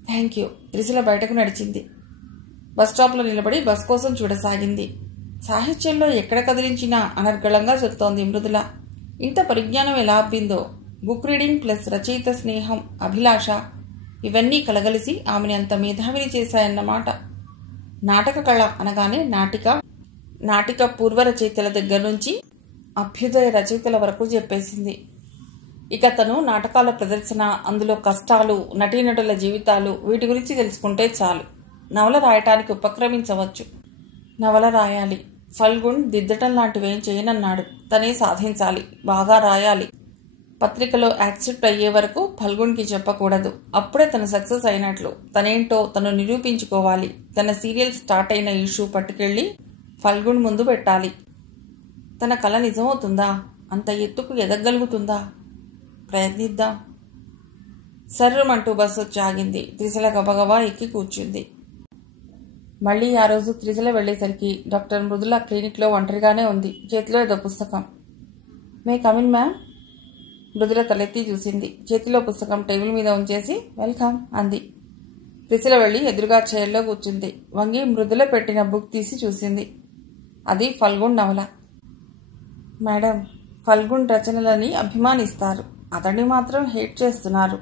Thank you. Trishila బయటకు నడిచింది. బస్ స్టాప్లో నిలబడి బస్ కోసం చూడసాగింది. సాహిత్యంలో ఎక్కడ కదిలించినా అనర్గళంగా చెప్తోంది మృదుల. ఇంత పరిజ్ఞానం ఎలా అబ్బిందో. బుక్ రీడింగ్ ప్లస్ రచయిత స్నేహం, అభిలాష ఇవన్నీ కలగలిసి ఆమెని అంత మేధావిని చేశాయన్నమాట. నాటక కళ అనగానే నాటిక, నాటిక పూర్వ రచయితల దగ్గర నుంచి అభ్యుదయ రచయితల వరకు చెప్పేసింది. ఇక తను నాటకాల ప్రదర్శన, అందులో కష్టాలు, నటీనటుల జీవితాలు, వీటి గురించి తెలుసుకుంటే చాలు. నవల రాయటానికి ఉపక్రమించవచ్చు. నవల రాయాలి. ఫల్గుణ్ దిద్దటం లాంటివేం చేయనన్నాడు. తనే సాధించాలి, బాగా రాయాలి. పత్రికలో యాక్సెప్ట్ అయ్యే వరకు ఫల్గుణ్కి చెప్పకూడదు. అప్పుడే తను సక్సెస్ అయినట్లు. తనేంటో తను నిరూపించుకోవాలి. తన సీరియల్ స్టార్ట్ అయిన ఇష్యూ పట్టుకెళ్ళి ఫల్గుణ్ ముందు పెట్టాలి. తన కళ నిజమవుతుందా? అంత ఎత్తుకు ఎదగలుగుతుందా? ప్రయత్నిద్దాం. సర్రమంటూ బస్సు వచ్చి ఆగింది. త్రిశల గబగబా ఎక్కి కూర్చుంది. మళ్ళీ ఆ రోజు త్రిశల వెళ్లేసరికి డాక్టర్ మృదుల క్లినిక్లో ఒంటరిగానే ఉంది. చేతిలో ఏదో పుస్తకం. May come in ma'am? మృదుల తలెత్తి చూసింది. చేతిలో పుస్తకం టేబుల్ మీద ఉంచేసి వెల్కమ్ అంది. త్రిశల వెళ్లి ఎదురుగా చైర్లో కూర్చుంది. వంగి మృదుల పెట్టిన బుక్ తీసి చూసింది. అది ఫల్గుణ్ నవల. మేడం, ఫల్గుణ్ రచనలని అభిమానిస్తారు, అతన్ని మాత్రం హేట్ చేస్తున్నారు.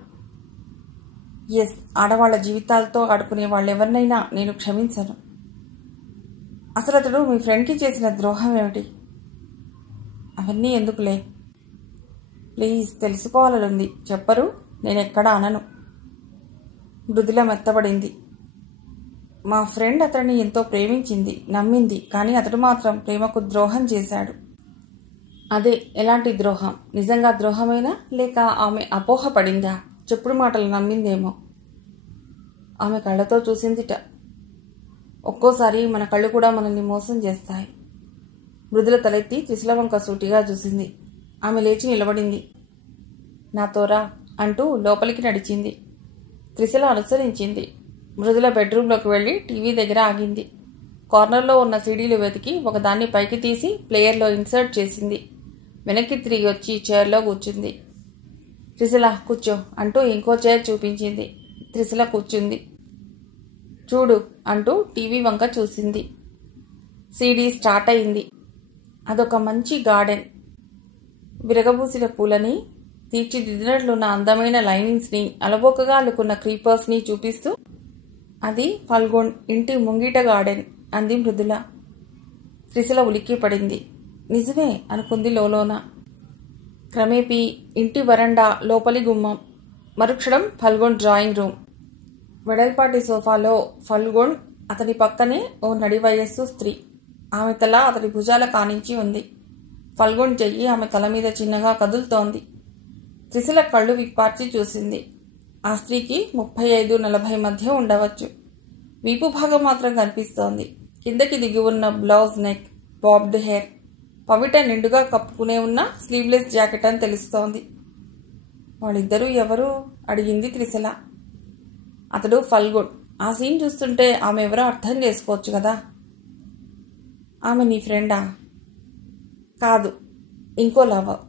ఎస్, ఆడవాళ్ల జీవితాలతో ఆడుకునే వాళ్ళెవరినైనా నేను క్షమించను. అసలు అతడు మీ ఫ్రెండ్కి చేసిన ద్రోహం ఏమిటి? అవన్నీ ఎందుకులే, ప్లీజ్, తెలుసుకోవాలనుంది. చెప్పరు, నేనెక్కడా అనను. మృదుల మెత్తబడింది. మా ఫ్రెండ్ అతడిని ఎంతో ప్రేమించింది, నమ్మింది. కానీ అతడు మాత్రం ప్రేమకు ద్రోహం చేశాడు. అదే, ఎలాంటి ద్రోహం? నిజంగా ద్రోహమేనా, లేక ఆమె అపోహపడిందా? చెప్పుడు మాటలు నమ్మిందేమో. ఆమె కళ్ళతో చూసిందిట. ఒక్కోసారి మన కళ్ళు కూడా మనల్ని మోసం చేస్తాయి. మృదుల తలెత్తి త్రిశల వంక సూటిగా చూసింది. ఆమె లేచి నిలబడింది. నాతోరా అంటూ లోపలికి నడిచింది. త్రిశల అనుసరించింది. మృదుల బెడ్రూంలోకి వెళ్ళి టీవీ దగ్గర ఆగింది. కార్నర్లో ఉన్న సీడీలు వెతికి ఒకదాన్ని పైకి తీసి ప్లేయర్లో ఇన్సర్ట్ చేసింది. వెనక్కి తిరిగి వచ్చి చైర్లో కూర్చుంది. త్రిశల కూర్చో అంటూ ఇంకో చైర్ చూపించింది. త్రిశల కూర్చుంది. చూడు అంటూ టీవీ వంక చూసింది. సీడీ స్టార్ట్ అయింది. అదొక మంచి గార్డెన్. విరగబూసిన పూలని, తీర్చిదిద్దినట్లున్న అందమైన లైనింగ్స్ని, అలబోకగా అల్లుకున్న క్రీపర్స్ని చూపిస్తూ, అది ఫల్గుణ్ ఇంటి ముంగిట గార్డెన్ అంది మృదుల. త్రిశల ఉలిక్కి పడింది. నిజమే అనుకుంది లోలోన. క్రమేపీ ఇంటి వరండా, లోపలి గుమ్మం. మరుక్షణం ఫల్గుణ్ డ్రాయింగ్ రూమ్. వెడల్పాటి సోఫాలో ఫల్గుణ్, అతని పక్కనే ఓ నడి వయస్సు స్త్రీ. ఆమె తల అతడి భుజాల కానించి ఉంది. ఫల్గుణ్ చెయ్యి ఆమె తల మీద చిన్నగా కదులుతోంది. త్రిశల కళ్ళు విప్పార్చి చూసింది. ఆ స్త్రీకి 35-40 మధ్య ఉండవచ్చు. వీపు భాగం మాత్రం కనిపిస్తోంది. కిందకి దిగి ఉన్న బ్లౌజ్ నెక్, బాబ్డ్ హెయిర్, పవిట నిండుగా కప్పుకునే ఉన్న స్లీవ్లెస్ జాకెట్ అని తెలుస్తోంది. వాళ్ళిద్దరూ ఎవరు? అడిగింది త్రిశల. అతడు ఫల్గుణ్. ఆ సీన్ చూస్తుంటే ఆమె ఎవరో అర్థం చేసుకోవచ్చు కదా. ఆమె నీ ఫ్రెండా? కాదు, ఇంకో లవర్.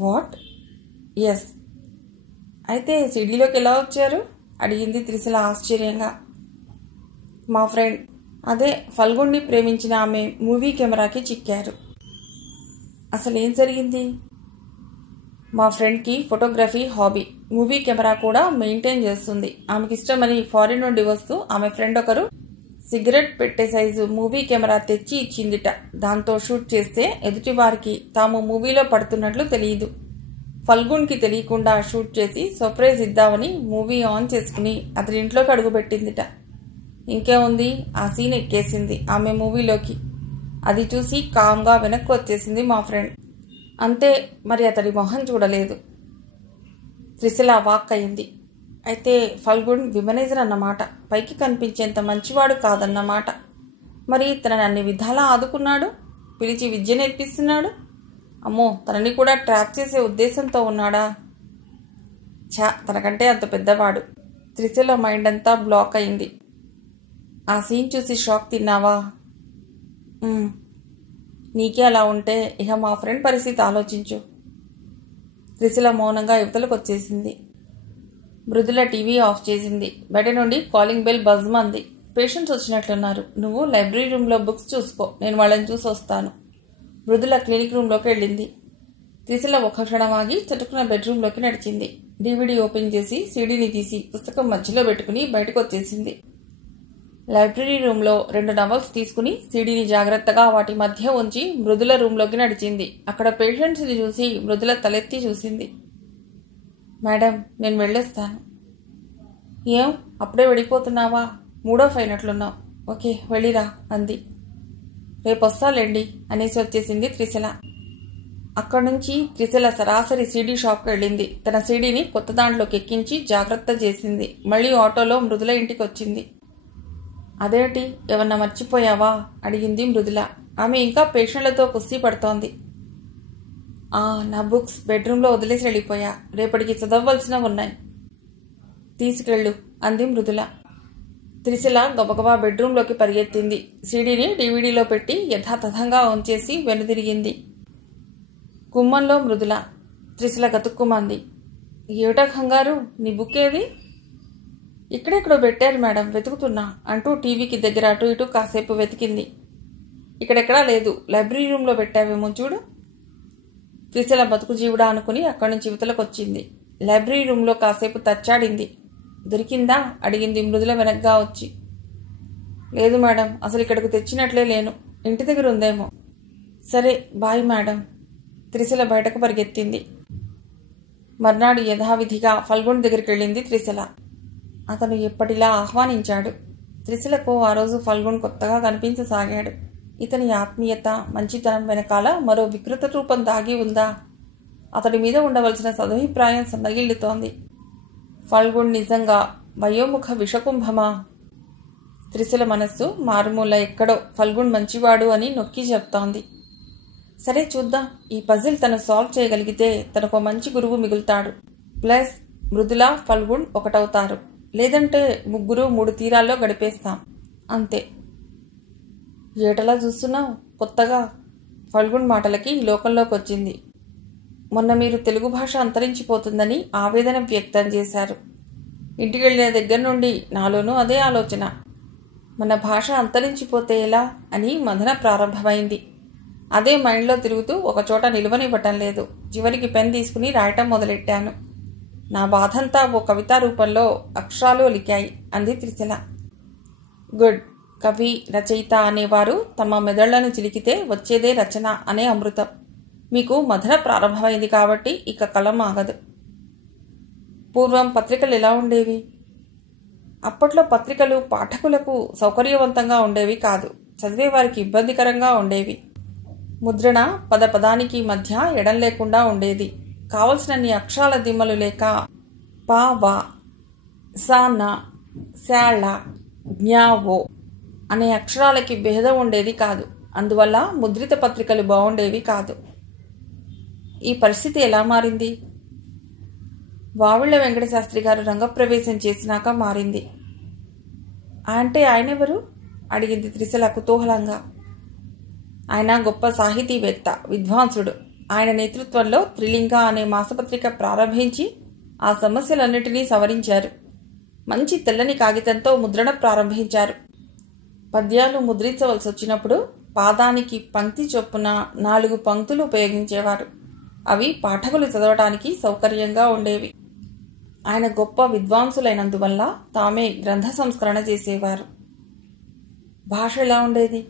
వాట్? ఎస్. అయితే సిడీలోకి ఎలా వచ్చారు? అడిగింది త్రిశల ఆశ్చర్యంగా. మా ఫ్రెండ్, అదే ఫల్గుణ్ణి ప్రేమించిన ఆమె మూవీ కెమెరాకి చిక్కారు. అసలేం జరిగింది? మా ఫ్రెండ్కి ఫోటోగ్రఫీ హాబీ. మూవీ కెమెరా కూడా మెయింటైన్ చేస్తుంది. ఆమెకిష్టమని ఫారిన్ నుండి వస్తూ ఆమె ఫ్రెండ్ ఒకరు సిగరెట్ పెట్టే సైజు మూవీ కెమెరా తెచ్చి ఇచ్చిందిట. దాంతో షూట్ చేస్తే ఎదుటివారికి తాము మూవీలో పడుతున్నట్లు తెలియదు. ఫల్గుణ్కి తెలియకుండా షూట్ చేసి సర్ప్రైజ్ ఇద్దామని మూవీ ఆన్ చేసుకుని అతని ఇంట్లోకి అడుగుపెట్టిందిట. ఇంకేముంది, ఆ సీన్ ఎక్కేసింది ఆమె మూవీలోకి. అది చూసి కామ్గా వెనక్కి వచ్చేసింది మా ఫ్రెండ్. అంతే, మరి అతడి మొహం చూడలేదు. త్రిశల వాక్ అయింది. అయితే ఫల్గుణ్ విమనైజర్ అన్నమాట. పైకి కనిపించేంత మంచివాడు కాదన్నమాట. మరి తనని అన్ని విధాలా ఆదుకున్నాడు, పిలిచి విద్య నేర్పిస్తున్నాడు. అమ్మో, తనని కూడా ట్రాప్ చేసే ఉద్దేశంతో ఉన్నాడా? తనకంటే అంత పెద్దవాడు. త్రిశల మైండ్ అంతా బ్లాక్ అయింది. ఆ సీన్ చూసి షాక్ తిన్నావా? నీకే అలా ఉంటే ఇక మా ఫ్రెండ్ పరిస్థితి ఆలోచించు. త్రిశల మౌనంగా యువతలకు వచ్చేసింది. మృదుల టీవీ ఆఫ్ చేసింది. బయట నుండి కాలింగ్ బెల్ బజ్మంది. పేషెంట్స్ వచ్చినట్లున్నారు. నువ్వు లైబ్రరీ రూమ్లో బుక్స్ చూసుకో, నేను వాళ్ళని చూసి వస్తాను. మృదుల క్లినిక్ రూమ్లోకి వెళ్ళింది. త్రిశల ఒక్క క్షణం ఆగి చటుకున్న బెడ్రూమ్లోకి నడిచింది. డీవీడీ ఓపెన్ చేసి సీడీని తీసి పుస్తకం మధ్యలో పెట్టుకుని బయటకు వచ్చేసింది. లైబ్రరీ రూమ్లో 2 నవల్స్ తీసుకుని సీడీని జాగ్రత్తగా వాటి మధ్య ఉంచి మృదుల రూమ్లోకి నడిచింది. అక్కడ పేషెంట్స్ని చూసి మృదుల తలెత్తి చూసింది. మేడం, నేను వెళ్ళొస్తాను. ఏం అప్పుడే వెళ్ళిపోతున్నావా? మూడోఫ్ అయినట్లున్నావు. ఓకే, వెళ్ళిరా అంది. రేపొస్తాలేండి అనేసి వచ్చేసింది త్రిశల. అక్కడి నుంచి త్రిశల సరాసరి సీడీ షాప్కి వెళ్ళింది. తన సీడీని కొత్త దాంట్లోకి ఎక్కించి జాగ్రత్త చేసింది. మళ్ళీ ఆటోలో మృదుల ఇంటికి వచ్చింది. అదేంటి, ఏమన్నా మర్చిపోయావా అడిగింది మృదుల. ఆమె ఇంకా పేషెంట్లతో కుస్తీ పడుతోంది. నా బుక్స్ బెడ్రూమ్లో వదిలేసి వెళ్ళిపోయా. రేపటికి చదవవలసినవి ఉన్నాయి. తీసుకెళ్ళు అంది మృదుల. త్రిశల గబగబా బెడ్రూమ్లోకి పరిగెత్తింది. సీడీని డీవీడీలో పెట్టి యథాతథంగా ఉంచేసి వెనుదిరిగింది. గుమ్మంలో మృదుల. త్రిశల గతుక్కుమంది. ఏమిటా కంగారు, నీ బుక్ ఏది? ఇక్కడెక్కడో పెట్టారు మేడం, వెతుకుతున్నా అంటూ టీవీకి దగ్గర అటు ఇటు కాసేపు వెతికింది. ఇక్కడెక్కడా లేదు, లైబ్రరీ రూమ్లో పెట్టావేమో చూడు. త్రిశల బతుకు జీవుడా అనుకుని అక్కడి నుంచి యువతలకొచ్చింది. లైబ్రరీ రూమ్లో కాసేపు తచ్చాడింది. దొరికిందా అడిగింది మృదుల వెనక్గా వచ్చి. లేదు మేడం, అసలు ఇక్కడికి తెచ్చినట్లే లేను. ఇంటి దగ్గర ఉందేమో. సరే బాయ్ మేడం. త్రిశల బయటకు పరిగెత్తింది. మర్నాడు యథావిధిగా ఫల్గుణ్ దగ్గరికి వెళ్ళింది త్రిశల. అతను ఎప్పటిలా ఆహ్వానించాడు. త్రిశలకు ఆ రోజు ఫల్గుణ్ కొత్తగా కనిపించసాగాడు. ఇతని ఆత్మీయత, మంచితనం వెనకాల మరో వికృత రూపం దాగి ఉందా? అతడి మీద ఉండవలసిన సదభిప్రాయం సన్నగిల్లుతోంది. ఫల్గుణ్ నిజంగా వయోముఖ విషకుంభమా? త్రిశల మనస్సు మారుమూల ఎక్కడో ఫల్గుణ్ మంచివాడు అని నొక్కి చెప్తోంది. సరే చూద్దాం. ఈ పజిల్ తను సాల్వ్ చేయగలిగితే తనకు మంచి గురువు మిగులుతాడు. ప్లస్ మృదుల, ఫల్గుణ్ ఒకటవుతారు. లేదంటే ముగ్గురు 3 తీరాల్లో గడిపేస్తాం. అంతే. ఏటలా చూస్తున్నావు కొత్తగా? ఫల్గుణ్ మాటలకి ఈ లోకంలోకి వచ్చింది. మొన్న మీరు తెలుగు భాష అంతరించిపోతుందని ఆవేదన వ్యక్తం చేశారు. ఇంటికి వెళ్ళిన దగ్గర నుండి నాలోనూ అదే ఆలోచన. మన భాష అంతరించిపోతే ఎలా అని మదన ప్రారంభమైంది. అదే మైండ్లో తిరుగుతూ ఒకచోట నిలవనివ్వటం లేదు. చివరికి పెన్ తీసుకుని రాయటం మొదలెట్టాను. నా బాధంతా ఓ కవితా రూపంలో అక్షరాలు ఒలికాయి అంది త్రిశల. గుడ్. కవి, రచయిత అనేవారు తమ మెదళ్లను చిలికితే వచ్చేదే రచన అనే అమృతం. మీకు మదన ప్రారంభమైంది కాబట్టి ఇక కలం ఆగదు. పూర్వం పత్రికలు ఎలా ఉండేవి? అప్పట్లో పత్రికలు పాఠకులకు సౌకర్యవంతంగా ఉండేవి కాదు, చదివేవారికి ఇబ్బందికరంగా ఉండేవి. ముద్రణ పదానికి మధ్య ఎడం లేకుండా ఉండేది. కావలసినన్ని అక్షరాల దిమ్మలు లేక పా వా, సా నా, శాళ, జ్ఞావో అనే అక్షరాలకి భేదం ఉండేది కాదు. అందువల్ల ముద్రిత పత్రికలు బాగుండేవి కాదు. ఈ పరిస్థితి ఎలా మారింది? వావిళ్ల వెంకటశాస్త్రి గారు రంగప్రవేశం చేసినాక మారింది. అంటే ఆయనెవరు అడిగింది త్రిశల కుతూహలంగా. ఆయన గొప్ప సాహితీవేత్త, విద్వాంసుడు. ఆయన నేతృత్వంలో త్రిలింగ అనే మాసపత్రిక ప్రారంభించి ఆ సమస్యలన్నిటినీ సవరించారు. మంచి తెల్లని కాగితంతో ముద్రణ ప్రారంభించారు. పద్యాలు ముద్రించవలసి వచ్చినప్పుడు పాదానికి పంక్తి చొప్పున 4 పంక్తులు ఉపయోగించేవారు. అవి పాఠకులు చదవటానికి సౌకర్యంగా ఉండేవి. ఆయన గొప్ప విద్వాంసులైనందువల్ల తామే గ్రంథ సంస్కరణ చేసేవారు. భాష ఎలా ఉండేది?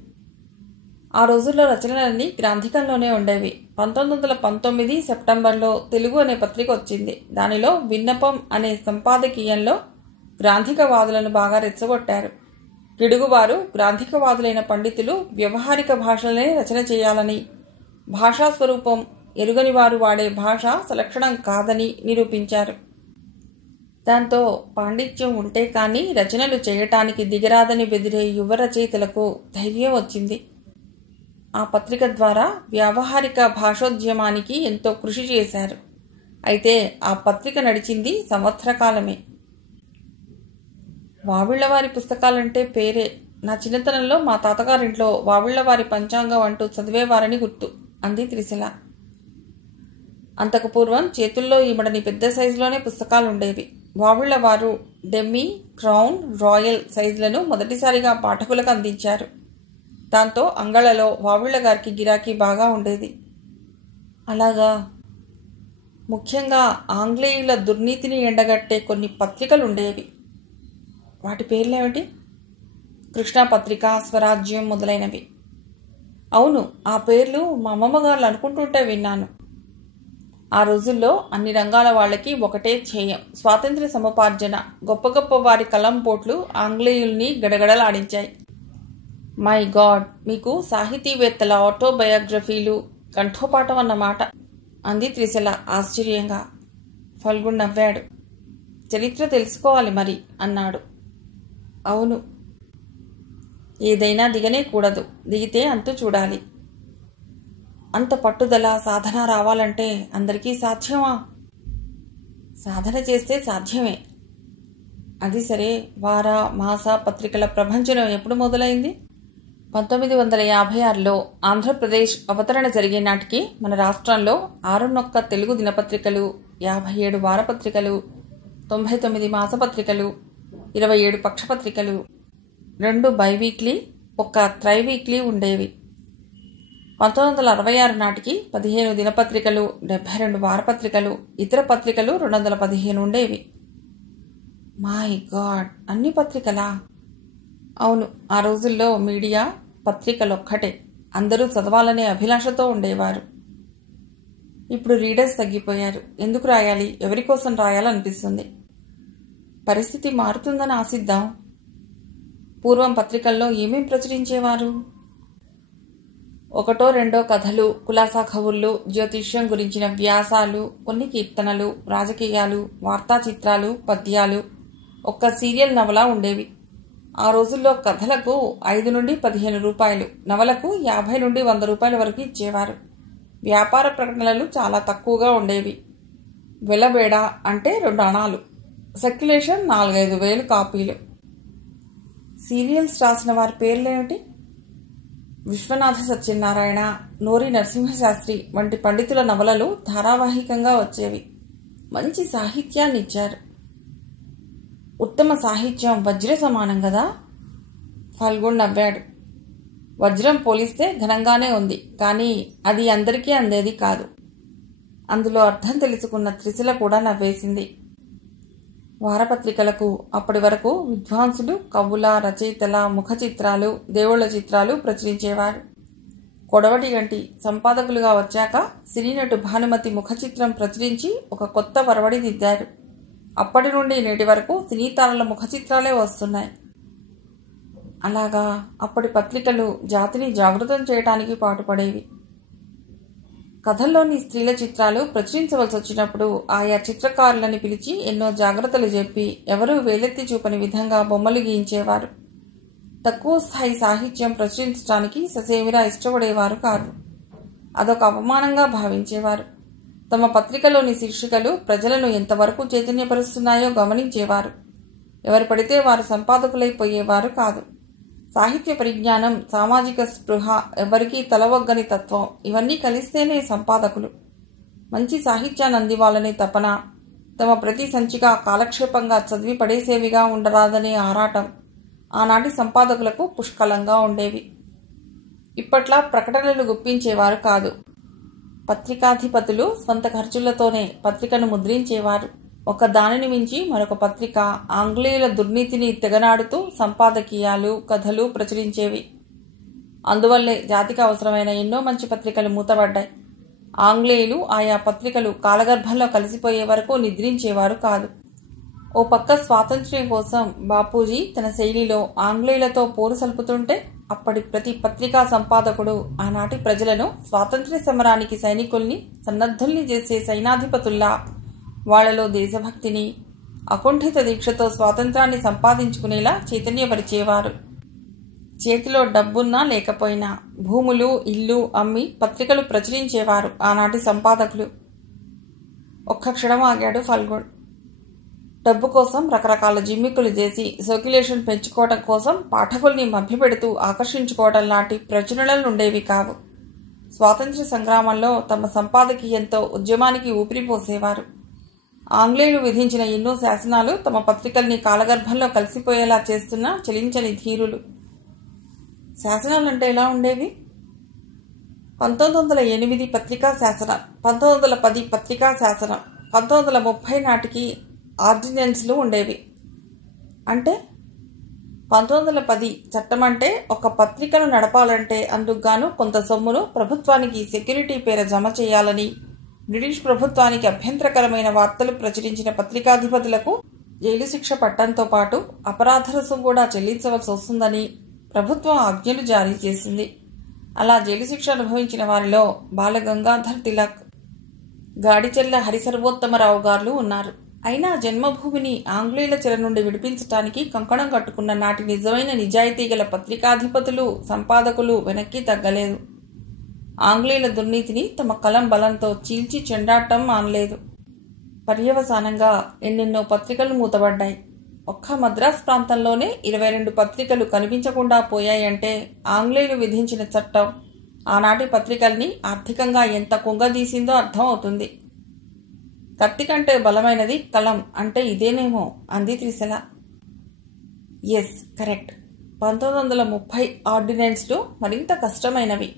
ఆ రోజుల్లో రచనలన్నీ గ్రాంధికంలోనే ఉండేవి. 1919 సెప్టెంబర్లో తెలుగు అనే పత్రిక వచ్చింది. దానిలో విన్నపం అనే సంపాదకీయంలో గ్రాంధికవాదులను బాగా రెచ్చగొట్టారు. గిడుగువారు గ్రాంధికవాదులైన పండితులు వ్యవహారిక భాషలనే రచన చేయాలని, భాషా స్వరూపం ఎరుగని వారు వాడే భాష సలక్షణం కాదని నిరూపించారు. దాంతో పాండిత్యం ఉంటే కానీ రచనలు చేయటానికి దిగరాదని బెదిరే యువ రచయితలకు ధైర్యం వచ్చింది. ఆ పత్రిక ద్వారా వ్యావహారిక భాషోద్యమానికి ఎంతో కృషి చేశారు. అయితే ఆ పత్రిక నడిచింది సంవత్సర కాలమే. వావిళ్లవారి పుస్తకాలంటే పేరే. నా చిన్నతనంలో మా తాతగారింట్లో వావిళ్లవారి పంచాంగం అంటూ చదివేవారని గుర్తు అంది త్రిశల. అంతకు పూర్వం చేతుల్లో ఈమడని పెద్ద సైజులోనే పుస్తకాలుండేవి. వావిళ్లవారు డెమ్మీ, క్రౌన్, రాయల్ సైజులను మొదటిసారిగా పాఠకులకు అందించారు. దాంతో అంగళలో వావిళ్ల గారికి గిరాకీ బాగా ఉండేది. అలాగా. ముఖ్యంగా ఆంగ్లేయుల దుర్నీతిని ఎండగట్టే కొన్ని పత్రికలుండేవి. వాటి పేర్లేమిటి? కృష్ణపత్రిక, స్వరాజ్యం మొదలైనవి. అవును, ఆ పేర్లు మా అమ్మమ్మగారులు అనుకుంటుంటే విన్నాను. ఆ రోజుల్లో అన్ని రంగాల వాళ్ళకి ఒకటే ధ్యేయం, స్వాతంత్ర్య సముపార్జన. గొప్ప గొప్ప వారి కలంపోట్లు ఆంగ్లేయుల్ని గడగడలాడించాయి. మై గాడ్, మీకు సాహితీవేత్తల ఆటోబయోగ్రఫీలు కంఠోపాఠం అన్నమాట అంది త్రిశల ఆశ్చర్యంగా. ఫల్గుణ్ నవ్వాడు. చరిత్ర తెలుసుకోవాలి మరి అన్నాడు. అవును, ఏదైనా దిగనే కూడదు, దిగితే అంతు చూడాలి. అంత పట్టుదల సాధన రావాలంటే అందరికీ సాధ్యమా? సాధన చేస్తే సాధ్యమే. అది సరే, వార మాస పత్రికల ప్రభంజనం ఎప్పుడు మొదలైంది? 1956లో ఆంధ్రప్రదేశ్ అవతరణ జరిగే నాటికి మన రాష్ట్రంలో 61 తెలుగు దినపత్రికలు, 57 వారపత్రికలు, 99 మాసపత్రికలు, 27 పక్షపత్రికలు, 2 బైవీక్లీ, 1 త్రైవీక్లీ ఉండేవి. 1966 నాటికి 15 దినపత్రికలు, 72 వారపత్రికలు, ఇతర పత్రికలు 215 ఉండేవి. మై గాడ్, అన్ని పత్రికలా? అవును, ఆ రోజుల్లో మీడియా పత్రికలొక్కటే, అందరూ చదవాలనే అభిలాషతో ఉండేవారు. ఇప్పుడు రీడర్స్ తగ్గిపోయారు. ఎందుకు రాయాలి, ఎవరి కోసం రాయాలనిపిస్తుంది. పరిస్థితి మారుతుందని ఆశిద్దాం. పూర్వం పత్రికల్లో ఏమేం ప్రచురించేవారు? 1-2 కథలు, కులాసా కబుర్లు, జ్యోతిష్యం గురించిన వ్యాసాలు, కొన్ని కీర్తనలు, రాజకీయాలు, వార్తా చిత్రాలు, పద్యాలు, 1 సీరియల్ నవల ఉండేవి. ఆ రోజుల్లో కథలకు 5 నుండి 15 రూపాయలు, నవలకు 50 నుండి 100 రూపాయల వరకు ఇచ్చేవారు. వ్యాపార ప్రకటనలు చాలా తక్కువగా ఉండేవి. వెలబేడ అంటే 2 అణాలు, సర్క్యులేషన్ 4-5 వేలు కాపీలు. సీరియల్స్ రాసిన వారి పేర్లేమిటి? విశ్వనాథ సత్యనారాయణ, నోరి నరసింహశాస్త్రి వంటి పండితుల నవలలు ధారావాహికంగా వచ్చేవి. మంచి సాహిత్యాన్ని ఇచ్చారు. ఉత్తమ సాహిత్యం వజ్ర సమానం కదా? ఫల్గుణ్ నవ్వాడు. వజ్రం పోలిస్తే ఘనంగానే ఉంది, కానీ అది అందరికీ అందేది కాదు. అందులో అర్థం తెలుసుకున్న త్రిశల కూడా నవ్వేసింది. వారపత్రికలకు అప్పటి వరకు విద్వాంసులు, కవుల, రచయితల ముఖ చిత్రాలు, దేవుళ్ల చిత్రాలు ప్రచురించేవారు. కొడవటి గంటి సంపాదకులుగా వచ్చాక సినీనటు భానుమతి ముఖ చిత్రం ప్రచురించి ఒక కొత్త వరవడి దిద్దారు. అప్పటి నుండి నేటి వరకు సినీతారల ముఖ చిత్రాలే వస్తున్నాయి. అలాగా, అప్పటి పత్రికలు జాతిని జాగృతం చేయటానికి పాటుపడేవి. కథల్లోని స్త్రీల చిత్రాలు ప్రచురించవలసి వచ్చినప్పుడు ఆయా చిత్రకారులని పిలిచి ఎన్నో జాగ్రత్తలు చెప్పి ఎవరూ వేలెత్తి చూపని విధంగా బొమ్మలు గీయించేవారు. తక్కువ స్థాయి సాహిత్యం ప్రచురించడానికి ససేమిరా ఇష్టపడేవారు కాదు. అదొక అవమానంగా భావించేవారు. తమ పత్రికలోని శీర్షికలు ప్రజలను ఎంతవరకు చైతన్యపరుస్తున్నాయో గమనించేవారు. ఎవరు పడితే వారు సంపాదకులైపోయేవారు కాదు. సాహిత్య పరిజ్ఞానం, సామాజిక స్పృహ, ఎవరికీ తలవగ్గని తత్వం, ఇవన్నీ కలిస్తేనే సంపాదకులు. మంచి సాహిత్యాన్ని అందివ్వాలనే తపన, తమ ప్రతి సంచిక కాలక్షేపంగా చదివి పడేసేవిగా ఉండరాదనే ఆరాటం ఆనాటి సంపాదకులకు పుష్కలంగా ఉండేవి. ఇప్పట్లా ప్రకటనలు గుప్పించేవారు కాదు. పత్రికాధిపతులు స్వంత ఖర్చులతోనే పత్రికను ముద్రించేవారు. ఒక దానిని మించి మరొక పత్రిక ఆంగ్లేయుల దుర్నీతిని తెగనాడుతూ సంపాదకీయాలు, కథలు ప్రచురించేవి. అందువల్లే జాతికి అవసరమైన ఎన్నో మంచి పత్రికలు మూతబడ్డాయి. ఆంగ్లేయులు ఆయా పత్రికలు కాలగర్భంలో కలిసిపోయే వరకు నిద్రించేవారు కాదు. ఓ పక్క స్వాతంత్ర్యం కోసం బాపూజీ తన శైలిలో ఆంగ్లేయులతో పోరు సలుపుతుంటే, అప్పటి ప్రతి పత్రికా సంపాదకుడు ఆనాటి ప్రజలను స్వాతంత్ర్య సమరానికి సైనికుల్ని సన్నద్ధుల్ని చేసే సైనాధిపతుల్లా వాళ్లలో దేశభక్తిని, అకుంఠిత దీక్షతో స్వాతంత్రాన్ని సంపాదించుకునేలా చైతన్యపరిచేవారు. చేతిలో డబ్బున్నా లేకపోయినా భూములు, ఇల్లు అమ్మి పత్రికలు ప్రచురించేవారు ఆనాటి సంపాదకులు. ఒక్క క్షణం ఆగాడు ఫల్గుణ్. డబ్బు కోసం రకరకాల జిమ్మిక్కులు చేసి సర్క్యులేషన్ పెంచుకోవటం కోసం పాఠకుల్ని మభ్యపెడుతూ ఆకర్షించుకోవటం లాంటి ప్రచురణలుండేవి కావు. స్వాతంత్ర్య సంగ్రామంలో తమ సంపాదకీయంతో ఉద్యమానికి ఊపిరిపోసేవారు. ఆంగ్లేయులు విధించిన ఎన్నో శాసనాలు తమ పత్రికల్ని కాలగర్భంలో కలిసిపోయేలా చేస్తున్న చలించని ధీరులు. శాసనాలంటే ఎలా ఉండేవి? 1908 పత్రికా శాసనం, 1910 పత్రికా శాసనం, 1930 నాటికి ఆర్డినెన్స్లు ఉండేవి. అంటే 1910 చట్టం అంటే ఒక పత్రికను నడపాలంటే అందుకు గాను కొంత సొమ్మును ప్రభుత్వానికి సెక్యూరిటీ పేర జమ చేయాలని, బ్రిటిష్ ప్రభుత్వానికి అభ్యంతరకరమైన వార్తలు ప్రచురించిన పత్రికాధిపతులకు జైలు శిక్ష పట్టడంతో పాటు అపరాధ రుసుము కూడా చెల్లించవలసి వస్తుందని ప్రభుత్వం ఆజ్ఞలు జారీ చేసింది. అలా జైలు శిక్ష అనుభవించిన వారిలో బాలగంగాధర్ తిలక్, గాడిచెర్ల హరిసర్వోత్తమరావు గారు ఉన్నారు. అయినా జన్మభూమిని ఆంగ్లేయుల చెర నుండి విడిపించటానికి కంకణం కట్టుకున్న నాటి నిజమైన నిజాయితీ గల పత్రికాధిపతులు, సంపాదకులు వెనక్కి తగ్గలేదు. ఆంగ్లేయుల దుర్నీతిని తమ కలం బలంతో చీల్చి చెండాటం మానలేదు. పర్యవసానంగా ఎన్నెన్నో పత్రికలు మూతబడ్డాయి. ఒక్క మద్రాస్ ప్రాంతంలోనే 22 పత్రికలు కనిపించకుండా పోయాయంటే ఆంగ్లేయులు విధించిన చట్టం ఆనాటి పత్రికల్ని ఆర్థికంగా ఎంత కుంగదీసిందో అర్థం అవుతుంది. కత్తి కంటే బలమైనది కలం అంటే ఇదేనేమో అంది త్రిశల. Yes, correct. 1930 ఆర్డినెన్స్లు మరింత కష్టమైనవి.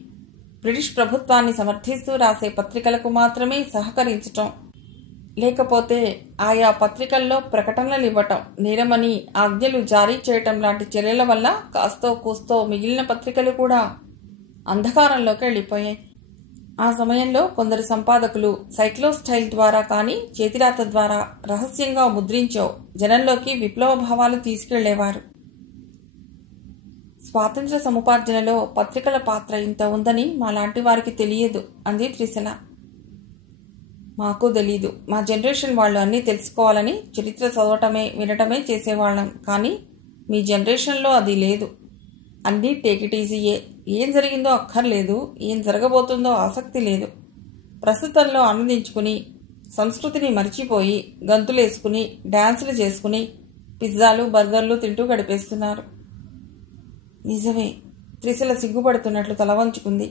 బ్రిటిష్ ప్రభుత్వాన్ని సమర్థిస్తూ రాసే పత్రికలకు మాత్రమే సహకరించటం, లేకపోతే ఆయా పత్రికల్లో ప్రకటనలు ఇవ్వటం నేరమని ఆజ్ఞలు జారీ చేయటం లాంటి చర్యల వల్ల కాస్తో కూస్తో మిగిలిన పత్రికలు కూడా అంధకారంలోకి వెళ్ళిపోయాయి. ఆ సమయంలో కొందరు సంపాదకులు సైక్లోస్టైల్ ద్వారా కానీ చేతిరాత ద్వారా రహస్యంగా ముద్రించో జనంలోకి విప్లవ భావాలు తీసుకెళ్లేవారు. స్వాతంత్ర్య సముపార్జనలో పత్రికల పాత్ర ఇంత ఉందని మాలాంటి వారికి తెలియదు అంది త్రిశల. మాకు తెలీదు. మా జనరేషన్ వాళ్ళు అన్నీ తెలుసుకోవాలని చరిత్ర చదవటమే వినటమే చేసేవాళ్ళం. కానీ మీ జనరేషన్లో అది లేదు. అన్నీ టేక్ ఇట్ ఈజీయే. ఏం జరిగిందో అక్కర్లేదు, ఏం జరగబోతుందో ఆసక్తి లేదు. ప్రస్తుతంలో ఆనందించుకుని సంస్కృతిని మరిచిపోయి గంతులేసుకుని డాన్సులు చేసుకుని పిజ్జాలు బర్గర్లు తింటూ గడిపేస్తున్నారు. నిజమే. త్రిశల సిగ్గుపడుతున్నట్లు తలవంచుకుంది.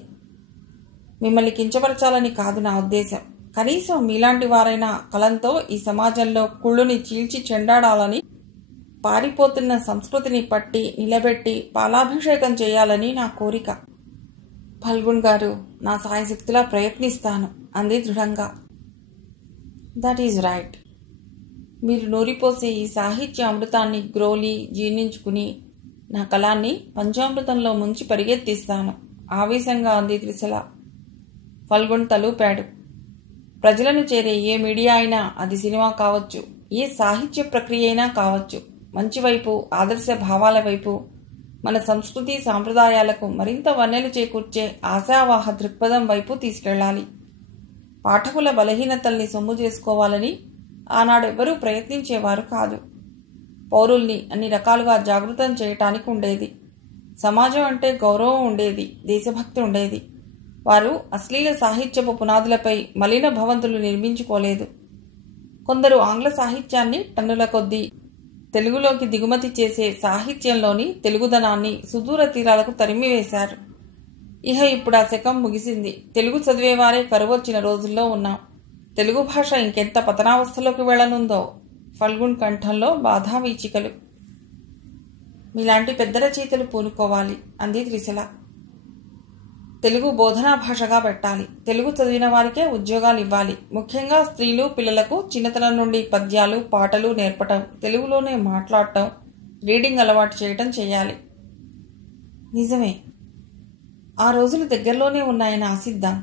మిమ్మల్ని కించపరచాలని కాదు నా ఉద్దేశం. కనీసం మీలాంటి వారైనా కలంతో ఈ సమాజంలో కుళ్ళుని చీల్చి చెండాడాలని, పారిపోతున్న సంస్కృతిని పట్టి నిలబెట్టి పాలాభిషేకం చేయాలని నా కోరిక. ఫల్గుణ్ గారు, నా సాయశక్తిలా ప్రయత్నిస్తాను అంది దృఢంగా. That is right. మీరు నూరిపోసే ఈ సాహిత్య అమృతాన్ని గ్రోలి జీర్ణించుకుని నా కళాన్ని పంచామృతంలో ముంచి పరిగెత్తిస్తాను ఆవేశంగా అంది త్రిశల. ఫల్గుణ్ తలూపాడు. ప్రజలను చేరే ఏ మీడియా అయినా, అది సినిమా కావచ్చు, ఏ సాహిత్య ప్రక్రియ అయినా కావచ్చు, మంచి వైపు, ఆదర్శ భావాల వైపు, మన సంస్కృతి సాంప్రదాయాలకు మరింత వన్నెలు చేకూర్చే ఆశావాహ దృక్పథం వైపు తీసుకెళ్లాలి. పాఠకుల బలహీనతల్ని సొమ్ము చేసుకోవాలని ఆనాడెవ్వరూ ప్రయత్నించేవారు కాదు. పౌరుల్ని అన్ని రకాలుగా జాగృతం చేయటానికి ఉండేది. సమాజం అంటే గౌరవం ఉండేది, దేశభక్తి ఉండేది. వారు అశ్లీల సాహిత్యపు పునాదులపై మలిన భవంతులు నిర్మించుకోలేదు. కొందరు ఆంగ్ల సాహిత్యాన్ని టన్నుల కొద్దీ తెలుగులోకి దిగుమతి చేసే సాహిత్యంలోని తెలుగుదనాన్ని సుదూర తీరాలకు తరిమివేశారు. ఇహ ఇప్పుడు ఆ శకం ముగిసింది. తెలుగు చదివేవారే కరువొచ్చిన రోజుల్లో ఉన్నాం. తెలుగు భాష ఇంకెంత పతనావస్థలోకి వెళ్లనుందో. ఫల్గుణ్ కంఠంలో బాధా వీచికలు. మీలాంటి పెద్ద రచయితలు పూనుకోవాలి అంది త్రిశల. తెలుగు బోధనా భాషగా పెట్టాలి. తెలుగు చదివిన వారికే ఉద్యోగాలు ఇవ్వాలి. ముఖ్యంగా స్త్రీలు, పిల్లలకు చిన్నతనం నుండి పద్యాలు, పాటలు నేర్పటం, తెలుగులోనే మాట్లాడటం, రీడింగ్ అలవాటు చేయటం చేయాలి. నిజమే. ఆ రోజులు దగ్గరలోనే ఉన్నాయని ఆశిద్దాం.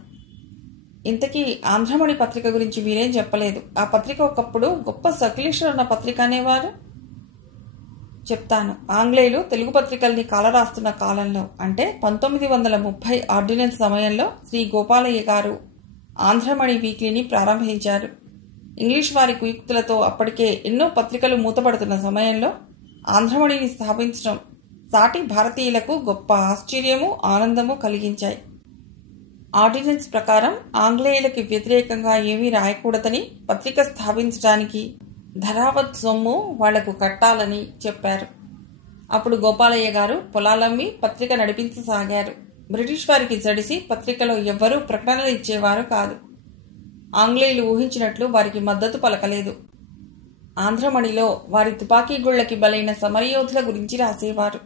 ఇంతకీ ఆంధ్రమణి పత్రిక గురించి మీరేం చెప్పలేదు. ఆ పత్రిక ఒకప్పుడు గొప్ప సర్క్యులేషన్ ఉన్న పత్రిక అనేవారు. చెప్తాను. ఆంగ్లేయులు తెలుగు పత్రికల్ని కాలరాస్తున్న కాలంలో, అంటే 1930 ఆర్డినెన్స్ సమయంలో శ్రీ గోపాలయ్య గారు ఆంధ్రమణి వీక్లీని ప్రారంభించారు. ఇంగ్లీష్ వారి కుయుక్తులతో అప్పటికే ఎన్నో పత్రికలు మూతపడుతున్న సమయంలో ఆంధ్రమణిని స్థాపించడం సాటి భారతీయులకు గొప్ప ఆశ్చర్యము, ఆనందము కలిగించాయి. ఆర్డినెన్స్ ప్రకారం ఆంగ్లేయులకి వ్యతిరేకంగా ఏమీ రాయకూడదని, పత్రిక స్థాపించడానికి ధరావత్ సొమ్ము వాళ్లకు కట్టాలని చెప్పారు. అప్పుడు గోపాలయ్య గారు పొలాలమ్మి పత్రిక నడిపించసాగారు. బ్రిటిష్ వారికి జడిసి పత్రికలో ఎవ్వరూ ప్రకటనలు ఇచ్చేవారు కాదు. ఆంగ్లేయులు ఊహించినట్లు వారికి మద్దతు పలకలేదు. ఆంధ్రమణిలో వారి తుపాకీ గుళ్లకి బలైన సమరయోధుల గురించి రాసేవారు.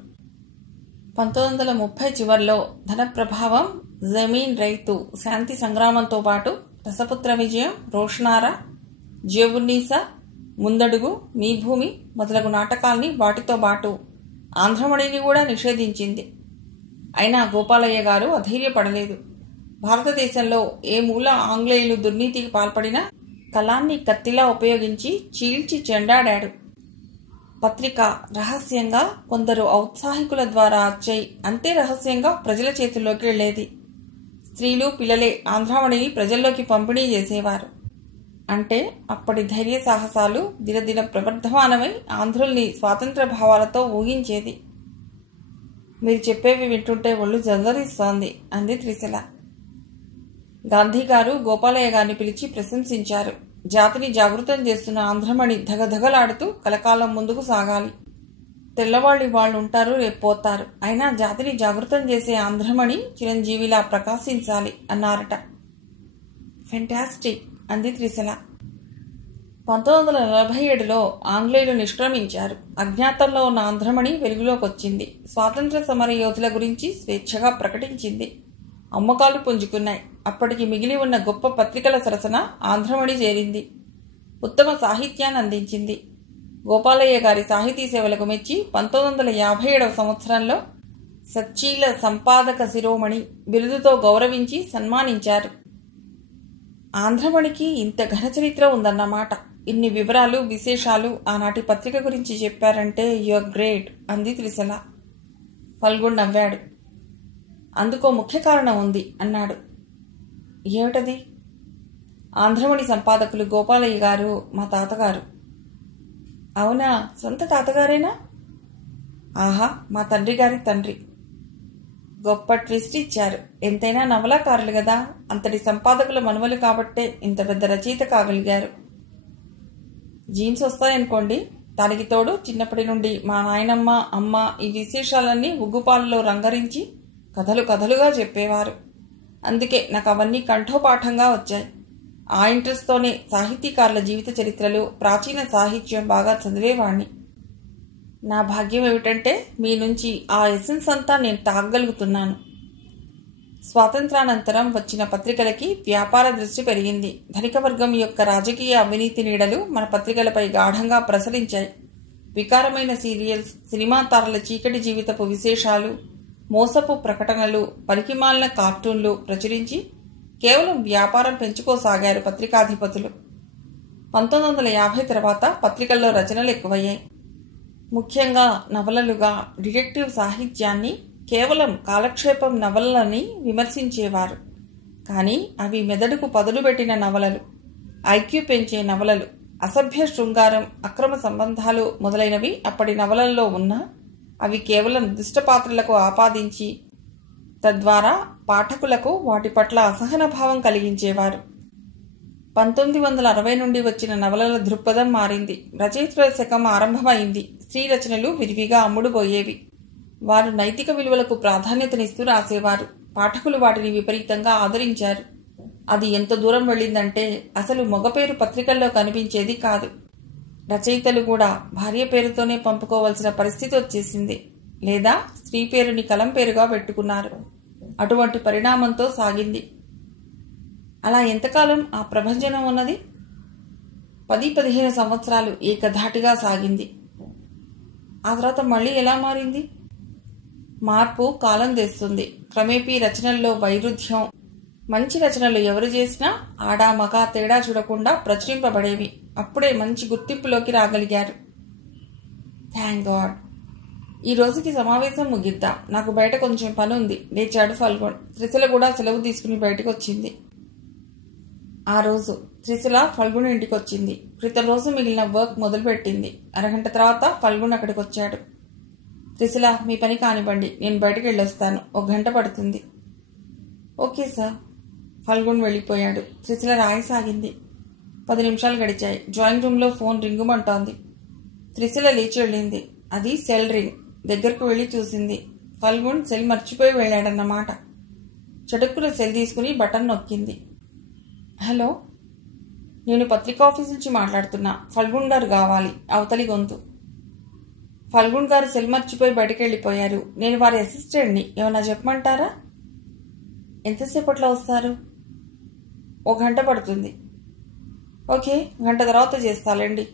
1930 చివర్లో ధన ప్రభావం, జమీన్ రైతు, శాంతి సంగ్రామంతో పాటు రసపుత్ర విజయం, రోషనారా, జేవున్నీసా, ముందడుగు, మీ భూమి మొదలగు నాటకాల్ని వాటితో పాటు ఆంధ్రమణిని కూడా నిషేధించింది. అయినా గోపాలయ్య గారు అధైర్యపడలేదు. భారతదేశంలో ఏ మూల ఆంగ్లేయులు దుర్నీతికి పాల్పడినా కలాన్ని కత్తిలా ఉపయోగించి చీల్చి చెండాడాడు. పత్రిక రహస్యంగా కొందరు ఔత్సాహికుల ద్వారా వచ్చాయి, అంతే రహస్యంగా ప్రజల చేతుల్లోకి వెళ్లేది. స్త్రీలు పిల్లలే ఆంధ్రమణిని ప్రజల్లోకి పంపిణీ చేసేవారు. అంటే అప్పటి ధైర్య సాహసాలు దినదిన ప్రవర్ధమానమై ఆంధ్రుల్ని స్వాతంత్ర భావాలతో ఊహించేది. మీరు చెప్పేవి వింటుంటే ఒళ్ళు జలదరిస్తోంది అంది త్రిశల. గాంధీ గారు గోపాలయ్య గారిని పిలిచి ప్రశంసించారు. జాతిని జాగృతం చేస్తున్న ఆంధ్రమణి ధగధగలాడుతూ కలకాలం ముందుకు సాగాలి. తెల్లవాళ్ళు వాళ్ళు ఉంటారు, రేపు పోతారు. అయినా జాతిని జాగృతం చేసే ఆంధ్రమణి చిరంజీవిలా ప్రకాశించాలి అన్నారట. ఫెంటాస్టిక్ అంది త్రిశల. 1947లో ఆంగ్లేయులు నిష్క్రమించారు. అజ్ఞాతంలో ఉన్న ఆంధ్రమణి వెలుగులోకొచ్చింది. స్వాతంత్ర సమర యోధుల గురించి స్వేచ్ఛగా ప్రకటించింది. అమ్మకాలు పుంజుకున్నాయి. అప్పటికి మిగిలి ఉన్న గొప్ప పత్రికల సరసన ఆంధ్రమణి చేరింది. ఉత్తమ సాహిత్యాన్ని అందించింది. గోపాలయ్య గారి సాహితీ సేవలకు మెచ్చి 1957 సంవత్సరంలో సచ్చీల సంపాదక శిరోమణి బిరుదుతో గౌరవించి సన్మానించారు. ఆంధ్రమణికి ఇంత ఘనచరిత్ర ఉందన్నమాట. ఇన్ని వివరాలు విశేషాలు ఆనాటి పత్రిక గురించి చెప్పారంటే యూఆర్ గ్రేట్ అంది త్రిశల. ఫల్గుణ్ నవ్వాడు. అందుకో ముఖ్య కారణం ఉంది అన్నాడు. ఏమిటది? ఆంధ్రమణి సంపాదకులు గోపాలయ్య గారు మా తాతగారు. అవునా, సొంత తాతగారేనా? ఆహా, మా తండ్రి గారి తండ్రి. గొప్ప ట్విస్ట్ ఇచ్చారు. ఎంతైనా నవలాకారులు కదా, అంతటి సంపాదకుల మనుమలు కాబట్టే ఇంత పెద్ద రచయిత కాగలిగారు. జీన్స్ వస్తాయనుకోండి. దానికి తోడు చిన్నప్పటి నుండి మా నాయనమ్మ అమ్మ ఈ విశేషాలన్నీ ఉగ్గుపాలలో రంగరించి కథలు కథలుగా చెప్పేవారు. అందుకే నాకు అవన్నీ కంఠోపాఠంగా వచ్చాయి. ఆ ఇంట్రెస్ట్తోనే సాహితీకారుల జీవిత చరిత్రలు, ప్రాచీన సాహిత్యం బాగా చదివేవాణ్ణి. నా భాగ్యం ఏమిటంటే మీ నుంచి ఆ ఎసెన్స్ అంతా నేను తాగగలుగుతున్నాను. స్వాతంత్రానంతరం వచ్చిన పత్రికలకి వ్యాపార దృష్టి పెరిగింది. ధనిక వర్గం యొక్క రాజకీయ అవినీతి నీడలు మన పత్రికలపై గాఢంగా ప్రసరించాయి. వికారమైన సీరియల్స్, సినిమా తారల చీకటి జీవితపు విశేషాలు, మోసపు ప్రకటనలు, పనికిమాలిన కార్టూన్లు ప్రచురించి కేవలం వ్యాపారం పెంచుకోసాగారు పత్రికాధిపతులు. 1950 తర్వాత పత్రికల్లో రచనలు ఎక్కువయ్యాయి. ముఖ్యంగా నవలలుగా డిటెక్టివ్ సాహిత్యాన్ని, కేవలం కాలక్షేపం నవలలని విమర్శించేవారు. కానీ అవి మెదడుకు పదులు పెట్టిన నవలలు, ఐక్యూ పెంచే నవలలు. అసభ్య శృంగారం, అక్రమ సంబంధాలు మొదలైనవి అప్పటి నవలల్లో ఉన్నా అవి కేవలం దుష్టపాత్రలకు ఆపాదించి తద్వారా పాఠకులకు వాటి పట్ల అసహన భావం కలిగించేవారు. 1960 నుండి వచ్చిన నవలల దృక్పథం మారింది. రచయిత్రుల శకం ఆరంభమైంది. స్త్రీ రచనలు విరివిగా అమ్ముడుపోయేవి. వారు నైతిక విలువలకు ప్రాధాన్యతనిస్తూ రాసేవారు. పాఠకులు వాటిని విపరీతంగా ఆదరించారు. అది ఎంత దూరం వెళ్ళిందంటే అసలు మగ పేరు పత్రికల్లో కనిపించేది కాదు. రచయితలు కూడా భార్య పేరుతోనే పంపుకోవలసిన పరిస్థితి వచ్చేసింది. లేదా స్త్రీ పేరుని కలం పేరుగా పెట్టుకున్నారు. అటువంటి పరిణామంతో సాగింది. అలా ఎంతకాలం ఆ ప్రభంజనం ఉన్నది? 10-15 సంవత్సరాలు ఏకధాటిగా సాగింది. ఆ తర్వాత మళ్ళీ ఎలా మారింది? మార్పు కాలం తెస్తుంది. క్రమేపీ రచనల్లో వైరుధ్యం. మంచి రచనలు ఎవరు చేసినా ఆడా మగ తేడా చూడకుండా ప్రచురింపబడేవి. అప్పుడే మంచి గుర్తింపులోకి రాగలిగారు. Thank God. ఈ రోజుకి సమావేశం ముగిద్దాం. నాకు బయట కొంచెం పని ఉంది లేచాడు ఫల్గుణ్. త్రిశల కూడా సెలవు తీసుకుని బయటకు వచ్చింది. ఆ రోజు త్రిశల ఫల్గుణ్ ఇంటికి వచ్చింది. క్రితం రోజు మిగిలిన వర్క్ మొదలుపెట్టింది. అరగంట తర్వాత ఫల్గుణ్ అక్కడికి వచ్చాడు. త్రిశల, మీ పని కానివ్వండి, నేను బయటకు వెళ్ళొస్తాను. 1 గంట పడుతుంది. Okay sir. ఫల్గుణ్ వెళ్ళిపోయాడు. త్రిశల రాయసాగింది. 10 నిమిషాలు గడిచాయి. డ్రాయింగ్ రూమ్లో ఫోన్ రింగుమంటోంది. త్రిశల లేచి వెళ్ళింది. అది సెల్ రింగ్. దగ్గరకు వెళ్ళి చూసింది. ఫల్గుణ్ సెల్ మర్చిపోయి వెళ్ళాడన్నమాట. చటుక్కున సెల్ తీసుకుని బటన్ నొక్కింది. హలో, నేను పత్రికా ఆఫీస్ నుంచి మాట్లాడుతున్నా. ఫల్గుణ్ గారు కావాలి. అవతలి గొంతు. ఫల్గుణ్ గారు సెల్ మర్చిపోయి బయటకు వెళ్ళిపోయారు. నేను వారి అసిస్టెంట్ని. ఏమన్నా చెప్పమంటారా? ఎంతసేపట్లో వస్తారు? 1 గంట పడుతుంది. ఓకే, 1 గంట తర్వాత చేస్తాలేండి.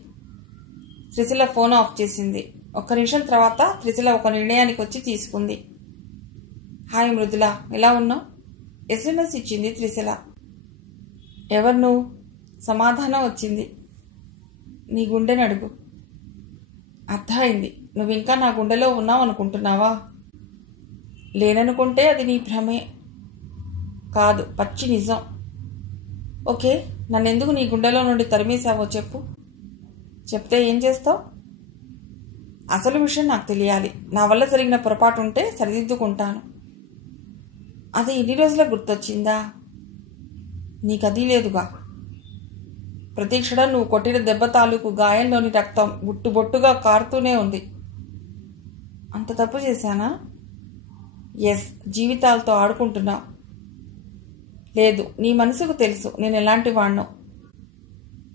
త్రిశల ఫోన్ ఆఫ్ చేసింది. ఒక్క నిమిషం తర్వాత త్రిశల ఒక నిర్ణయానికి వచ్చి తీసుకుంది. హాయ్ మృదుల, ఎలా ఉన్నావు? SMS ఇచ్చింది త్రిశల. ఎవరు నువ్వు? సమాధానం వచ్చింది. నీ గుండెని అడుగు. అర్థమైంది. నువ్వు ఇంకా నా గుండెలో ఉన్నావు అనుకుంటున్నావా? లేననుకుంటే అది నీ భ్రమే. కాదు, పచ్చి నిజం. ఓకే, నన్నెందుకు నీ గుండెలో నుండి తరిమేశావో చెప్పు. చెప్తే ఏం చేస్తావు? అసలు విషయం నాకు తెలియాలి. నా వల్ల జరిగిన పొరపాటు ఉంటే సరిదిద్దుకుంటాను. అది ఇన్ని రోజుల గుర్తొచ్చిందా? నీకదీ లేదుగా. ప్రతి క్షణం నువ్వు కొట్టిన దెబ్బ తాలూకు గాయంలోని రక్తం బొట్టుగా కారుతూనే ఉంది. అంత తప్పు చేశానా? ఎస్, జీవితాలతో ఆడుకుంటున్నావు. లేదు, నీ మనసుకు తెలుసు నేను ఎలాంటి వాణ్ణో.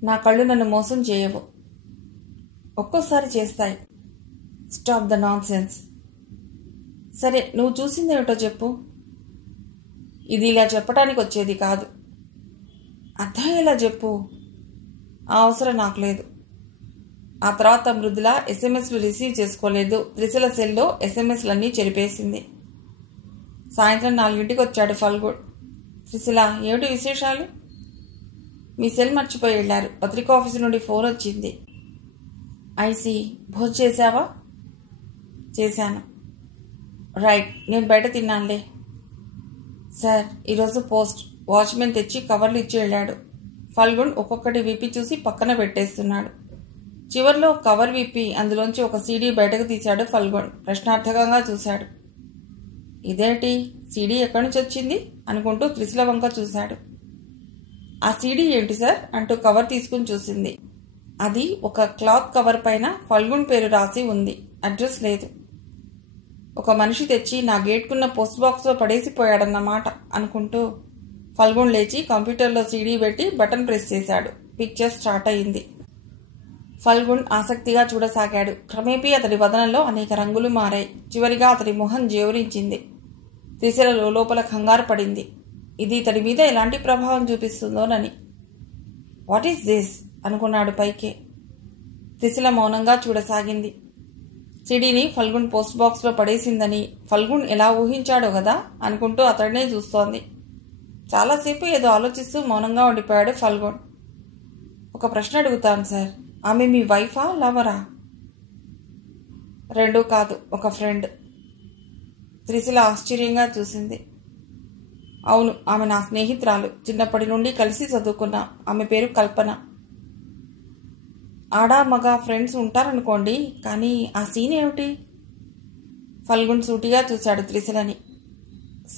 నా కళ్ళు నన్ను మోసం చేయవు. ఒక్కోసారి చేస్తాయి. Stop the non sense. సరే, నువ్వు చూసిందేమిటో చెప్పు. ఇది ఇలా చెప్పడానికి వచ్చేది కాదు. అర్థమయ్యేలా చెప్పు. ఆ అవసరం నాకు లేదు. ఆ తర్వాత మృదుల SMSలు రిసీవ్ చేసుకోలేదు. త్రిశల సెల్లో SMSలన్నీ చెరిపేసింది. సాయంత్రం 4ంటికి వచ్చాడు ఫల్గుడ్. త్రిశల, ఏమిటి విశేషాలు? మీ సెల్ మర్చిపోయి వెళ్ళారు. పత్రికా ఆఫీసు నుండి ఫోన్ వచ్చింది. ఐసి, భోజనం చేశావా? చేశాను. రైట్, నేను బయట తిన్నానులే. సార్, ఈరోజు పోస్ట్ వాచ్మెన్ తెచ్చి కవర్లు ఇచ్చి వెళ్ళాడు. ఫల్గున్ ఒక్కొక్కటి విప్పి చూసి పక్కన పెట్టేస్తున్నాడు. చివర్లో కవర్ విప్పి అందులోంచి ఒక సీడీ బయటకు తీశాడు ఫల్గున్. ప్రశ్నార్థకంగా చూశాడు. ఇదేంటి, సీడీ ఎక్కడి నుంచి వచ్చింది అనుకుంటూ త్రిశల వంక చూశాడు. ఆ సీడీ ఏంటి సార్ అంటూ కవర్ తీసుకుని చూసింది. అది ఒక క్లాత్ కవర్ పైన ఫల్గున్ పేరు రాసి ఉంది. అడ్రస్ లేదు. ఒక మనిషి తెచ్చి నా గేట్కున్న పోస్ట్ బాక్స్లో పడేసిపోయాడన్నమాట అనుకుంటూ ఫల్గున్ లేచి కంప్యూటర్లో సీడీ పెట్టి బటన్ ప్రెస్ చేశాడు. పిక్చర్ స్టార్ట్ అయింది. ఫల్గున్ ఆసక్తిగా చూడసాగాడు. క్రమేపీ అతడి వదనంలో అనేక రంగులు మారాయి. చివరిగా అతడి మొహం జేవురించింది. త్రిశల లోపల కంగారు పడింది. ఇది ఇతడి మీద ఎలాంటి ప్రభావం చూపిస్తుందోనని. వాట్ ఈస్ దిస్ అనుకున్నాడు పైకే. త్రిశల మౌనంగా చూడసాగింది. సిడీని ఫల్గున్ పోస్ట్ బాక్స్లో పడేసిందని ఫల్గున్ ఎలా ఊహించాడో కదా అనుకుంటూ అతడినే చూస్తోంది. చాలాసేపు ఏదో ఆలోచిస్తూ మౌనంగా ఉండిపోయాడు ఫల్గున్. ఒక ప్రశ్న అడుగుతాను సార్, ఆమె మీ వైఫా, లవరా? రెండూ కాదు, ఒక ఫ్రెండ్. త్రిశల ఆశ్చర్యంగా చూసింది. అవును, ఆమె నా స్నేహితురాలు. చిన్నప్పటి నుండి కలిసి చదువుకున్నా. ఆమె పేరు కల్పన. ఆడా మగ ఫ్రెండ్స్ ఉంటారనుకోండి, కానీ ఆ సీన్ ఏమిటి? ఫల్గున్ సూటిగా చూశాడు త్రిశలని.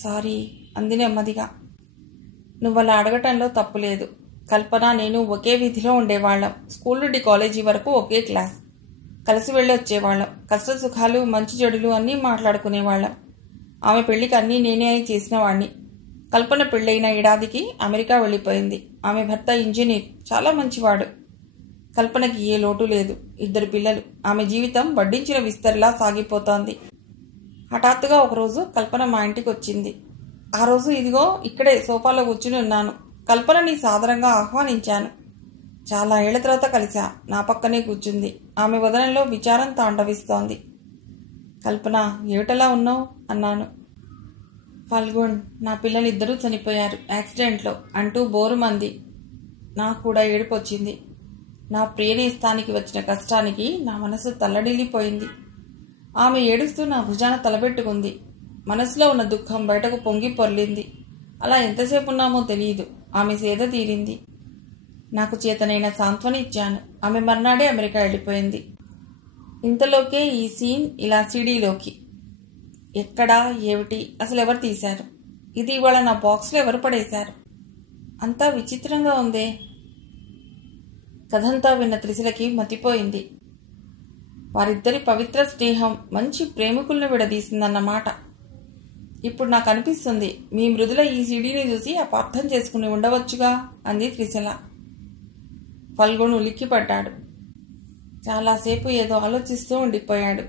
సారీ అంది నెమ్మదిగా. నువ్వలా అడగటంలో తప్పులేదు. కల్పన నేను ఒకే వీధిలో ఉండేవాళ్ళం. స్కూల్ నుండి కాలేజీ వరకు ఒకే క్లాస్. కలిసి వెళ్ళి వచ్చేవాళ్ళం. కష్ట సుఖాలు, మంచి చెడులు అన్నీ మాట్లాడుకునేవాళ్ళం. ఆమె పెళ్లికి అన్నీ నేనే అయి చేసిన వాణ్ణి. కల్పన పెళ్ళైన ఏడాదికి అమెరికా వెళ్ళిపోయింది. ఆమె భర్త ఇంజనీర్, చాలా మంచివాడు. కల్పనకి ఏ లోటు లేదు. 2 పిల్లలు. ఆమె జీవితం వడ్డించిన విస్తరిలా సాగిపోతోంది. హఠాత్తుగా ఒకరోజు కల్పన మా ఇంటికి వచ్చింది. ఆ రోజు ఇదిగో ఇక్కడే సోఫాలో కూర్చుని ఉన్నాను. కల్పనని సాదరంగా ఆహ్వానించాను. చాలా ఏళ్ల తర్వాత కలిసా. నా పక్కనే కూర్చుంది. ఆమె వదనంలో విచారం తాండవిస్తోంది. కల్పన, ఏమిటలా ఉన్నావు అన్నాను. ఫల్గున్, నా పిల్లలిద్దరూ చనిపోయారు యాక్సిడెంట్లో అంటూ బోరుమంది. నాకు కూడా ఏడుపు వచ్చింది. నా ప్రియనేస్తానికి వచ్చిన కష్టానికి నా మనసు తల్లడిల్లిపోయింది. ఆమె ఏడుస్తూ నా భుజాన తలబెట్టుకుంది. మనసులో ఉన్న దుఃఖం బయటకు పొంగి పొర్లింది. అలా ఎంతసేపు ఉన్నామో తెలియదు. ఆమె సేద తీరింది. నాకు చేతనైన సాంత్వన ఇచ్చాను. ఆమె మర్నాడే అమెరికా వెళ్ళిపోయింది. ఇంతలోకే ఈ సీన్ ఇలా సీడీలోకి. ఎక్కడా, ఏమిటి, అసలు ఎవరు తీశారు? ఇది ఇవాళ నా బాక్స్లో ఎవరు పడేశారు? అంతా విచిత్రంగా ఉందే. కథంతా విన్న త్రిశలకి మతిపోయింది. వారిద్దరి పవిత్ర స్నేహం మంచి ప్రేమికులను విడదీసిందన్నమాట. ఇప్పుడు నాకు అనిపిస్తుంది, మీ మృదుల ఈ సీడీని చూసి అపార్థం చేసుకుని ఉండవచ్చుగా అంది త్రిశల. ఫల్గున్ ఉలిక్కిపడ్డాడు. చాలాసేపు ఏదో ఆలోచిస్తూ ఉండిపోయాడు.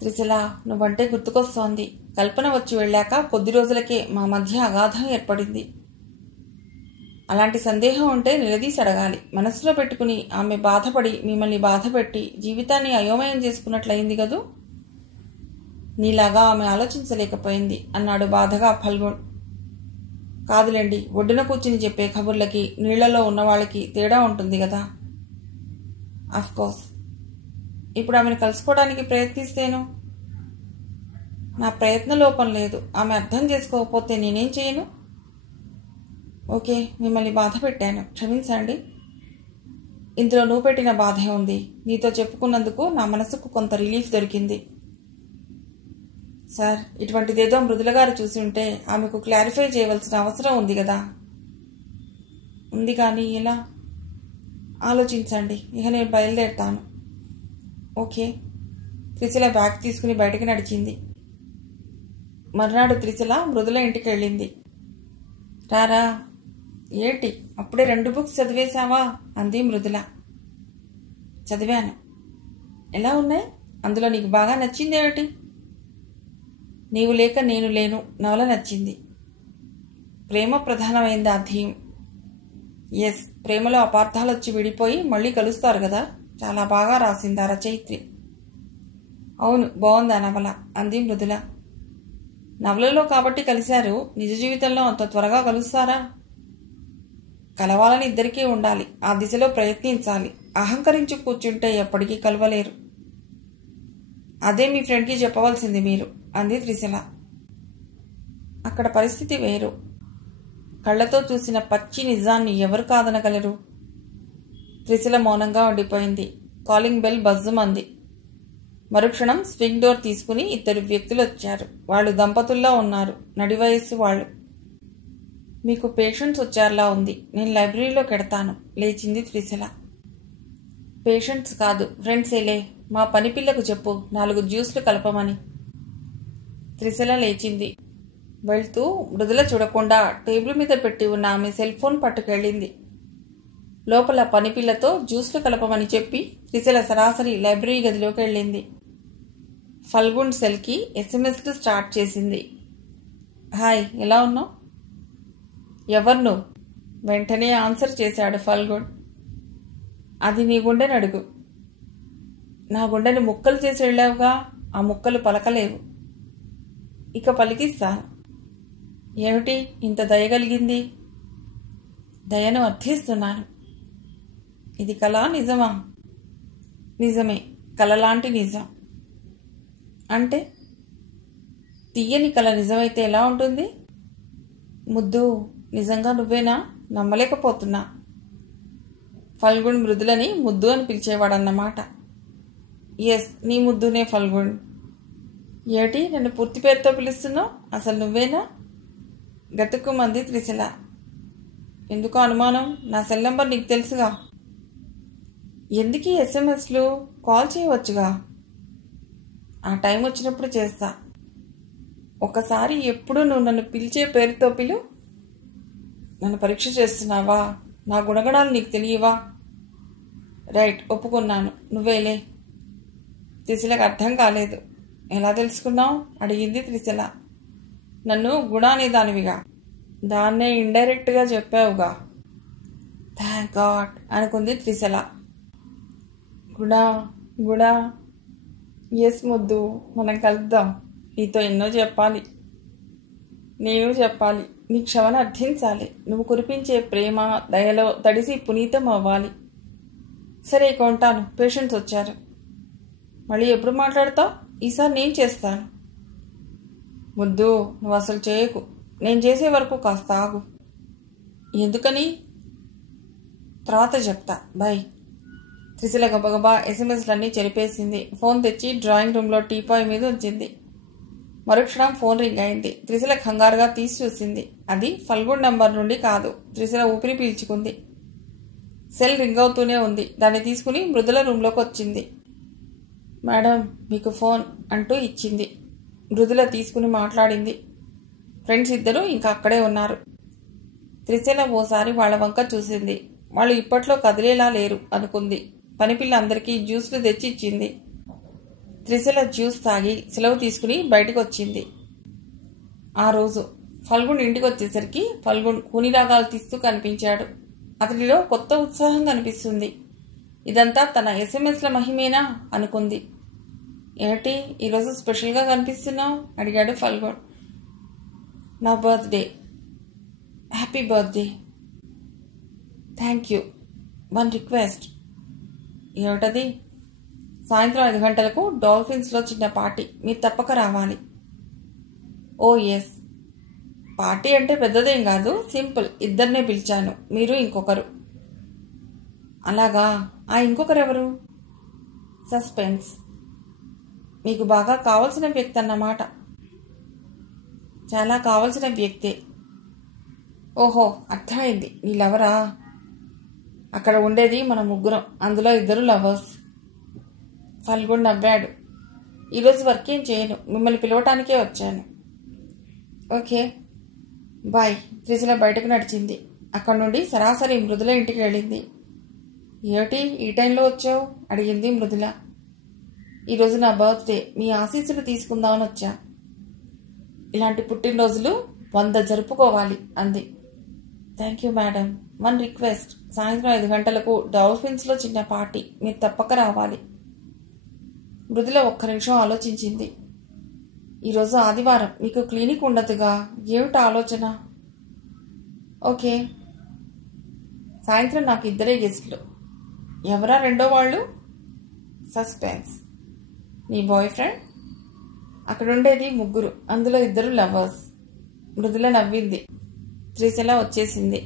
త్రిశల, నువ్వంటే గుర్తుకొస్తోంది. కల్పన వచ్చి వెళ్ళాక కొద్ది రోజులకే మా మధ్య అగాధం ఏర్పడింది. అలాంటి సందేహం ఉంటే నిలదీసి అడగాలి. మనసులో పెట్టుకుని ఆమె బాధపడి మిమ్మల్ని బాధపెట్టి జీవితాన్ని అయోమయం చేసుకున్నట్లయింది కదూ. నీలాగా ఆమె ఆలోచించలేకపోయింది అన్నాడు బాధగా ఫల్గుణ్. కాదులేండి, ఒడ్డున కూర్చుని చెప్పే కబుర్లకి నీళ్లలో ఉన్నవాళ్ళకి తేడా ఉంటుంది కదా. అఫ్కోర్స్. ఇప్పుడు ఆమెను కలుసుకోవడానికి ప్రయత్నిస్తేను? నా ప్రయత్న లోపం లేదు. ఆమె అర్థం చేసుకోకపోతే నేనేం చేయను? ఓకే, మిమ్మల్ని బాధ పెట్టాను, క్షమించండి. ఇందులో నువ్వు పెట్టిన బాధే ఉంది. నీతో చెప్పుకున్నందుకు నా మనసుకు కొంత రిలీఫ్ దొరికింది. సార్, ఇటువంటిదేదో మృదుల గారు చూసి ఉంటే ఆమెకు క్లారిఫై చేయవలసిన అవసరం ఉంది కదా. ఉంది, కానీ ఎలా? ఆలోచించండి. ఇక నేను బయలుదేరుతాను. ఓకే. త్రిశల బ్యాగ్ తీసుకుని బయటకు నడిచింది. మర్నాడు త్రిశల మృదుల ఇంటికి వెళ్ళింది. రారా. ఏంటి, అప్పుడే 2 బుక్స్ చదివేశావా? అంది మృదుల. చదివాను. ఎలా ఉన్నాయి? అందులో నీకు బాగా నచ్చిందేమిటి? నీవు లేక నేను లేను నవల నచ్చింది. ప్రేమ ప్రధానమైంది ఆ థీమ్. ఎస్, ప్రేమలో అపార్థాలు వచ్చి విడిపోయి మళ్ళీ కలుస్తారు కదా. చాలా బాగా రాసింది ఆ రచయిత్రి. అవును, బాగుంది ఆ నవల అంది మృదుల. నవలలో కాబట్టి కలిశారు, నిజ జీవితంలో అంత త్వరగా కలుస్తారా? కలవాలని ఇద్దరికీ ఉండాలి. ఆ దిశలో ప్రయత్నించాలి. అహంకరించి కూర్చుంటే ఎప్పటికీ కలవలేరు. అదే మీ ఫ్రెండ్కి చెప్పవలసింది మీరు అంది త్రిశల. అక్కడ పరిస్థితి వేరు. కళ్లతో చూసిన పచ్చి నిజాన్ని ఎవరు కాదనగలరు? త్రిశల మౌనంగా ఉండిపోయింది. కాలింగ్ బెల్ బజ్జుమంది. మరుక్షణం స్వింగ్ డోర్ తీసుకుని 2 వ్యక్తులు వచ్చారు. వాళ్ళు దంపతుల్లా ఉన్నారు. నడి వయస్సు వాళ్ళు. మీకు పేషెంట్స్ వచ్చారులా ఉంది. నేను లైబ్రరీలోకి ఎడతాను లేచింది త్రిశల. పేషెంట్స్ కాదు, ఫ్రెండ్సేలే. మా పని పిల్లకు చెప్పు 4 జ్యూస్లు కలపమని. త్రిశల లేచింది. వెళ్తూ మృదుల చూడకుండా టేబుల్ మీద పెట్టి ఉన్న ఆమె సెల్ ఫోన్ పట్టుకెళ్ళింది. లోపల పనిపిల్లతో జ్యూస్లు కలపమని చెప్పి త్రిశల సరాసరి లైబ్రరీ గదిలోకి వెళ్ళింది. ఫల్గుణ్ సెల్కి ఎస్ఎంఎస్లు స్టార్ట్ చేసింది. హాయ్, ఎలా ఉన్నావు? ఎవర్ను? వెంటనే ఆన్సర్ చేశాడు ఫల్గుణ్. అది నీ గుండెని అడుగు. నా గుండెని ముక్కలు చేసి వెళ్ళావుగా, ఆ ముక్కలు పలకలేవు. ఇక పలికిస్తాను. ఏమిటి ఇంత దయగలిగింది? దయను అర్థిస్తున్నాను. ఇది కళ, నిజమా? నిజమే, కళలాంటి నిజం. అంటే తీయని కళ నిజమైతే ఎలా ఉంటుంది? ముద్దు, నిజంగా నువ్వేనా? నమ్మలేకపోతున్నా. ఫల్గుణ్ మృదులని ముద్దు అని పిలిచేవాడన్నమాట. ఎస్, నీ ముద్దునే ఫల్గుణ్. ఏమిటి నన్ను పూర్తి పేరుతో పిలుస్తున్నావు? అసలు నువ్వేనా? గతుక్కుమంది త్రిశల. ఎందుకు అనుమానం? నా సెల్ నంబర్ నీకు తెలుసుగా. ఎందుకు ఎస్ఎంఎస్లు? కాల్ చేయవచ్చుగా. ఆ టైం వచ్చినప్పుడు చేస్తా. ఒకసారి ఎప్పుడు నువ్వు నన్ను పిలిచే పేరుతో పిలు. నన్ను పరీక్ష చేస్తున్నావా? నా గుణగణాలు నీకు తెలియవా? రైట్, ఒప్పుకున్నాను. నువ్వేలే. త్రిశలకు అర్థం కాలేదు. ఎలా తెలుసుకున్నావు? అడిగింది త్రిశల. నన్ను గుణ అనేదానివిగా. దాన్నే ఇండైరెక్ట్గా చెప్పావుగా. థ్యాంక్ గాడ్ అనుకుంది త్రిశల. గుణ గుణ. ఎస్ ముద్దు, మనం కలుద్దాం. నీతో ఎన్నో చెప్పాలి. నేను చెప్పాలి. నీ క్షమను అర్థించాలి. నువ్వు కురిపించే ప్రేమ దయలో తడిసి పునీతం అవ్వాలి. సరే, ఇక ఉంటాను. పేషెంట్స్ వచ్చారు. మళ్ళీ ఎప్పుడు మాట్లాడతావు? ఈసారి నేను చేస్తాను. ముద్దు, నువ్వు అసలు చేయకు. నేను చేసే వరకు కాస్త ఆగు. ఎందుకని? తర్వాత చెప్తా. బాయ్. త్రిశల గబగబా ఎస్ఎంఎస్లన్నీ చెరిపేసింది. ఫోన్ తెచ్చి డ్రాయింగ్ రూమ్లో టీపాయ్ మీద ఉంచింది. మరుక్షణం ఫోన్ రింగ్ అయింది. త్రిశల కంగారుగా తీసి చూసింది. అది ఫల్గుణ్ నంబర్ నుండి కాదు. త్రిశల ఊపిరి పీల్చుకుంది. సెల్ రింగ్ అవుతూనే ఉంది. దాన్ని తీసుకుని మృదుల రూమ్లోకి వచ్చింది. మేడం, మీకు ఫోన్ అంటూ ఇచ్చింది. మృదుల తీసుకుని మాట్లాడింది. ఫ్రెండ్స్ ఇద్దరు ఇంకా అక్కడే ఉన్నారు. త్రిశల ఓసారి వాళ్ళ వంక చూసింది. వాళ్ళు ఇప్పట్లో కదిలేలా లేరు అనుకుంది. పనిపిల్ల అందరికీ జ్యూస్లు తెచ్చి ఇచ్చింది. త్రిశల జ్యూస్ తాగి సెలవు తీసుకుని బయటకు వచ్చింది. ఆ రోజు ఫల్గుణ్ ఇంటికి వచ్చేసరికి ఫల్గుణ్ కూనిరాగాలు తీస్తూ కనిపించాడు. అతడిలో కొత్త ఉత్సాహం కనిపిస్తుంది. ఇదంతా తన ఎస్ఎంఎస్ల మహిమేనా అనుకుంది. ఏమిటి ఈరోజు స్పెషల్గా కనిపిస్తున్నావు అడిగాడు ఫల్గుణ్. నా birthday. Happy birthday. Thank you. One request. ఏమిటది? సాయంత్రం 5 గంటలకు డాల్ఫిన్స్లో చిన్న పార్టీ, మీరు తప్పక రావాలి. ఓ ఎస్. పార్టీ అంటే పెద్దదేం కాదు, సింపుల్. ఇద్దరినే పిలిచాను, మీరు ఇంకొకరు. అలాగా? ఆ ఇంకొకరెవరు? సస్పెన్స్. మీకు బాగా కావలసిన వ్యక్తి అన్నమాట. చాలా కావలసిన వ్యక్తే. ఓహో, అర్థమైంది. నీ లవరా? అక్కడ ఉండేది మన ముగ్గురం, అందులో 2 లవర్స్. ఫల్గుణ్ నవ్వాడు. ఈరోజు వర్కేం చేయను, మిమ్మల్ని పిలవటానికే వచ్చాను. Okay bye. త్రిశల బయటకు నడిచింది. అక్కడి నుండి సరాసరి మృదుల ఇంటికి వెళ్ళింది. ఏమిటి ఈ టైంలో వచ్చావు అడిగింది మృదుల. ఈరోజు నా బర్త్డే, మీ ఆశీస్సులు తీసుకుందామని వచ్చా. ఇలాంటి పుట్టినరోజులు 100 జరుపుకోవాలి అంది. Thank you madam. One request. సాయంత్రం 5 గంటలకు డాల్ఫిన్స్లో చిన్న పార్టీ, మీరు తప్పక రావాలి. మృదుల ఒక్క నిమిషం ఆలోచించింది. ఈరోజు ఆదివారం, మీకు క్లినిక్ ఉండదుగా, ఏమిటి ఆలోచన? ఓకే. సాయంత్రం నాకు 2 గెస్ట్లు. ఎవరా రెండో వాళ్ళు? సస్పెన్స్. నీ బాయ్ ఫ్రెండ్? అక్కడుండేది 3, అందులో 2 లవర్స్. మృదుల నవ్వింది. త్రిశల వచ్చేసింది.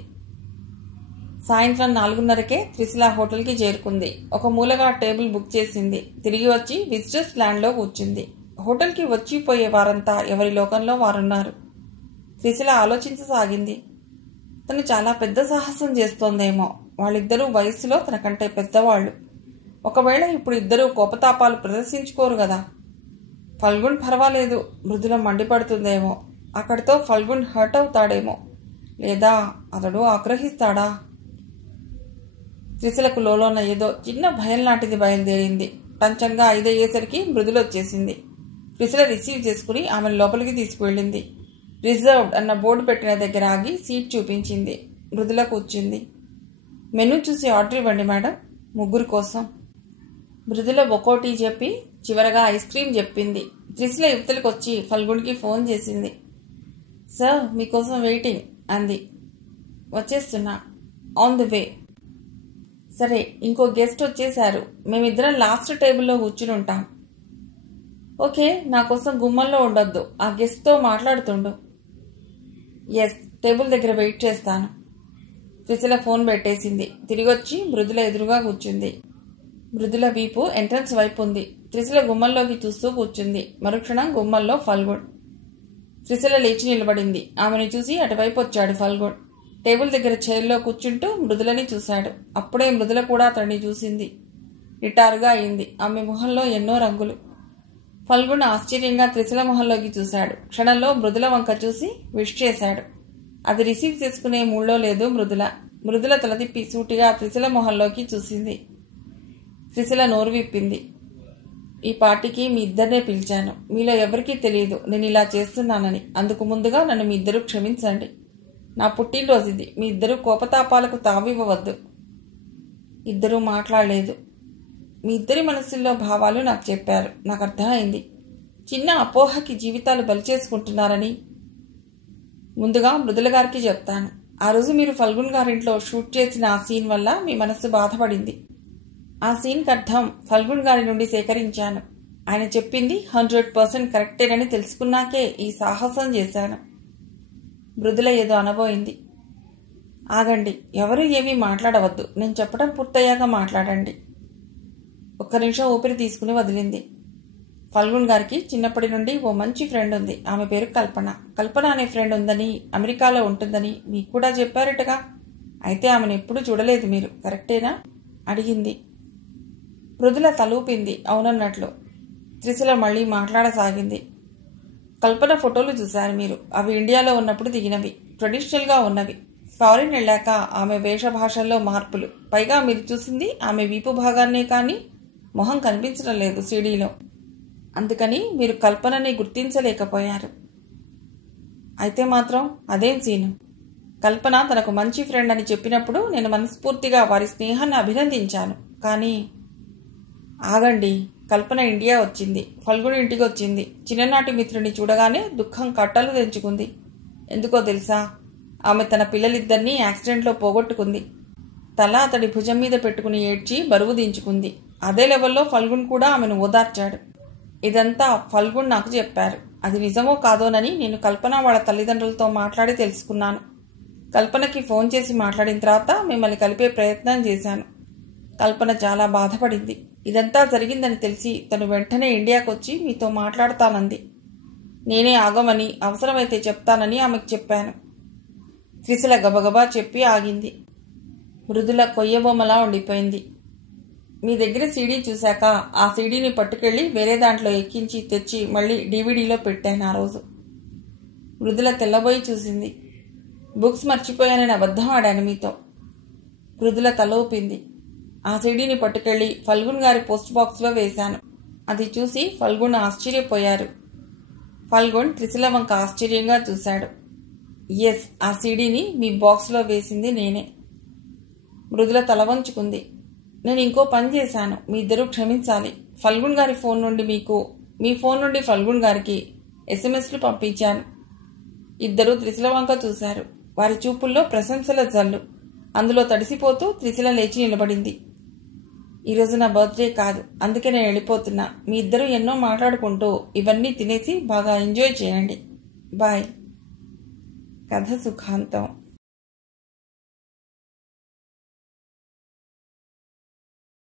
సాయంత్రం 4:30కే త్రిశల హోటల్కి చేరుకుంది. ఒక మూలగా టేబుల్ బుక్ చేసింది. తిరిగి వచ్చి విజిటర్స్ ల్యాండ్లో కూర్చుంది. హోటల్కి వచ్చిపోయే వారంతా ఎవరి లోకంలో వారున్నారు. త్రిశల ఆలోచించసాగింది. తను చాలా పెద్ద సాహసం చేస్తోందేమో. వాళ్ళిద్దరూ వయస్సులో తనకంటే పెద్దవాళ్ళు. ఒకవేళ ఇప్పుడు ఇద్దరూ కోపతాపాలు ప్రదర్శించుకోరు కదా. ఫల్గుణ్ పర్వాలేదు, మృదుల మండిపడుతుందేమో. అక్కడితో ఫల్గుణ్ హర్ట్ అవుతాడేమో, లేదా అతడు ఆగ్రహిస్తాడా? త్రిశలకు లోలోన ఏదో చిన్న భయం లాంటిది బయలుదేరింది. టంచంగా 5 అయ్యేసరికి మృదుల వచ్చేసింది. త్రిశల రిసీవ్ చేసుకుని ఆమెను లోపలికి తీసుకువెళ్ళింది. రిజర్వ్డ్ అన్న బోర్డు పెట్టిన దగ్గర ఆగి సీట్ చూపించింది. మృదుల కూర్చుంది. మెనూ చూసి ఆర్డర్ ఇవ్వండి మేడం, 3 కోసం. మృదుల ఒక్కోటి చెప్పి చివరగా ఐస్ క్రీమ్ చెప్పింది. త్రిశల యువతలకు వచ్చి ఫల్గుణ్కి ఫోన్ చేసింది. సార్, మీకోసం వెయిటింగ్ అంది. వచ్చేస్తున్నా, ఆన్ ది వే. సరే, ఇంకో గెస్ట్ వచ్చేశారు. మేమిద్దరం లాస్ట్ టేబుల్లో కూర్చుని ఉంటాం. ఓకే, నా కోసం గుమ్మంలో ఉండొద్దు, ఆ గెస్ట్తో మాట్లాడుతుండు. ఎస్, టేబుల్ దగ్గర వెయిట్ చేస్తాను. త్రిశల ఫోన్ పెట్టేసింది. తిరిగొచ్చి మృదుల ఎదురుగా కూర్చుంది. మృదుల వీపు ఎంట్రన్స్ వైపు ఉంది. త్రిశల గుమ్మంలోకి చూస్తూ కూర్చుంది. మరుక్షణం గుమ్మంలో ఫల్గుణ్. త్రిశల లేచి నిలబడింది. ఆమెను చూసి అటువైపు వచ్చాడు ఫల్గుణ్. టేబుల్ దగ్గర చైర్లో కూర్చుంటూ మృదులని చూశాడు. అప్పుడే మృదుల కూడా అతన్ని చూసింది. నిటారుగా అయింది. ఆమె మొహంలో ఎన్నో రంగులు. ఫల్గుణ్ ఆశ్చర్యంగా త్రిశల మొహంలోకి చూశాడు. క్షణంలో మృదుల వంక చూసి విష్ చేశాడు. అది రిసీవ్ చేసుకునే మూడ్లో లేదు మృదుల. మృదుల తల తిప్పి సూటిగా త్రిశల మొహంలోకి చూసింది. త్రిశల నోరు విప్పింది. ఈ పార్టీకి మీ ఇద్దరినే పిలిచాను. మీలో ఎవరికీ తెలియదు నేను ఇలా చేస్తున్నానని. అందుకు ముందుగా నన్ను మీ ఇద్దరూ క్షమించండి. నా పుట్టినరోజు ఇది. మీ ఇద్దరూ కోపతాపాలకు తావివ్వవద్దు. ఇద్దరూ మాట్లాడలేదు. మీ ఇద్దరి మనసుల్లో భావాలు నాకు చెప్పారు. నాకు అర్థమైంది. చిన్న అపోహకి జీవితాలు బలి చేసుకుంటున్నారని. ముందుగా మృదుల గారికి చెప్తాను. ఆ రోజు మీరు ఫల్గుణ్ గారింట్లో షూట్ చేసిన ఆ సీన్ వల్ల మీ మనసు బాధపడింది. ఆ సీన్కి అర్థం ఫల్గుణ్ గారి నుండి సేకరించాను. ఆయన చెప్పింది 100% కరెక్టేనని తెలుసుకున్నాకే ఈ సాహసం చేశాను. మృదుల ఏదో అనబోయింది. ఆగండి, ఎవరూ ఏమీ మాట్లాడవద్దు. నేను చెప్పడం పూర్తయ్యాక మాట్లాడండి. ఒక్క నిమిషం ఊపిరి తీసుకుని వదిలింది. ఫల్గుణ్ గారికి చిన్నప్పటి నుండి ఓ మంచి ఫ్రెండ్ ఉంది. ఆమె పేరు కల్పన. కల్పన అనే ఫ్రెండ్ ఉందని, అమెరికాలో ఉంటుందని మీకు కూడా చెప్పారటగా. అయితే ఆమెను ఎప్పుడూ చూడలేదు మీరు, కరెక్టేనా అడిగింది. మృదుల తలూపింది అవునన్నట్లు. త్రిశల మళ్ళీ మాట్లాడసాగింది. కల్పన ఫోటోలు చూశారు మీరు. అవి ఇండియాలో ఉన్నప్పుడు దిగినవి, ట్రెడిషనల్గా ఉన్నవి. ఫారిన్ వెళ్ళాక ఆమె వేషభాషల్లో మార్పులు. పైగా మీరు చూసింది ఆమె వీపు భాగాన్నే కానీ మొహం కనిపించడం లేదు సీడీలో. అందుకని మీరు కల్పనని గుర్తించలేకపోయారు. అయితే మాత్రం అదేం సీను? కల్పన తనకు మంచి ఫ్రెండ్ అని చెప్పినప్పుడు నేను మనస్ఫూర్తిగా వారి స్నేహాన్ని అభినందించాను. కానీ ఆగండి, కల్పన ఇండియా వచ్చింది, ఫల్గుని ఇంటికి వచ్చింది. చిన్ననాటి మిత్రుని చూడగానే దుఃఖం కట్టలు తెంచుకుంది. ఎందుకో తెలుసా? ఆమె తన పిల్లలిద్దరినీ యాక్సిడెంట్లో పోగొట్టుకుంది. తల అతడి భుజం మీద పెట్టుకుని ఏడ్చి బరువు దించుకుంది. అదే లెవెల్లో ఫల్గున్ కూడా ఆమెను ఓదార్చాడు. ఇదంతా ఫల్గున్ నాకు చెప్పారు. అది నిజమో కాదోనని నేను కల్పన వాళ్ళ తల్లిదండ్రులతో మాట్లాడి తెలుసుకున్నాను. కల్పనకి ఫోన్ చేసి మాట్లాడిన తర్వాత మిమ్మల్ని కలిపే ప్రయత్నం చేశాను. కల్పన చాలా బాధపడింది. ఇదంతా జరిగిందని తెలిసి తను వెంటనే ఇండియాకు వచ్చి మీతో మాట్లాడతానంది. నేనే ఆగమని, అవసరమైతే చెప్తానని ఆమెకు చెప్పాను. త్రిశల గబగబా చెప్పి ఆగింది. మృదుల కొయ్యబొమ్మలా ఉండిపోయింది. మీ దగ్గర సీడీ చూశాక ఆ సీడీని పట్టుకెళ్ళి వేరే దాంట్లో ఎక్కించి తెచ్చి మళ్ళీ డీవీడీలో పెట్టాను ఆ రోజు. మృదుల తెల్లబోయి చూసింది. బుక్స్ మర్చిపోయానని అబద్ధం ఆడాను మీతో. మృదుల తల ఊపింది. ఆ సీడీని పట్టుకెళ్ళి ఫల్గున్ గారి పోస్ట్ బాక్స్లో వేశాను. అది చూసి ఫల్గున్ ఆశ్చర్యపోయారు. ఫల్గున్ త్రిశల వంక ఆశ్చర్యంగా చూశాడు. ఎస్, ఆ సీడీని మీ బాక్స్లో వేసింది నేనే. మృదుల తల వంచుకుంది. నేను ఇంకో పని చేశాను, మీ ఇద్దరూ క్షమించాలి. ఫల్గున్ గారి ఫోన్ నుండి మీకు, మీ ఫోన్ నుండి ఫల్గున్ గారికి ఎస్ఎంఎస్లు పంపించాను. ఇద్దరూ త్రిశల వంక చూశారు. వారి చూపుల్లో ప్రశంసల జల్లు. అందులో తడిసిపోతూ త్రిశల లేచి నిలబడింది. ఈరోజు నా బర్త్డే కాదు, అందుకే నేను వెళ్ళిపోతున్నా. మీ ఇద్దరూ ఎన్నో మాట్లాడుకుంటూ ఇవన్నీ తినేసి బాగా ఎంజాయ్ చేయండి. బాయ్. కథ సుఖాంతం.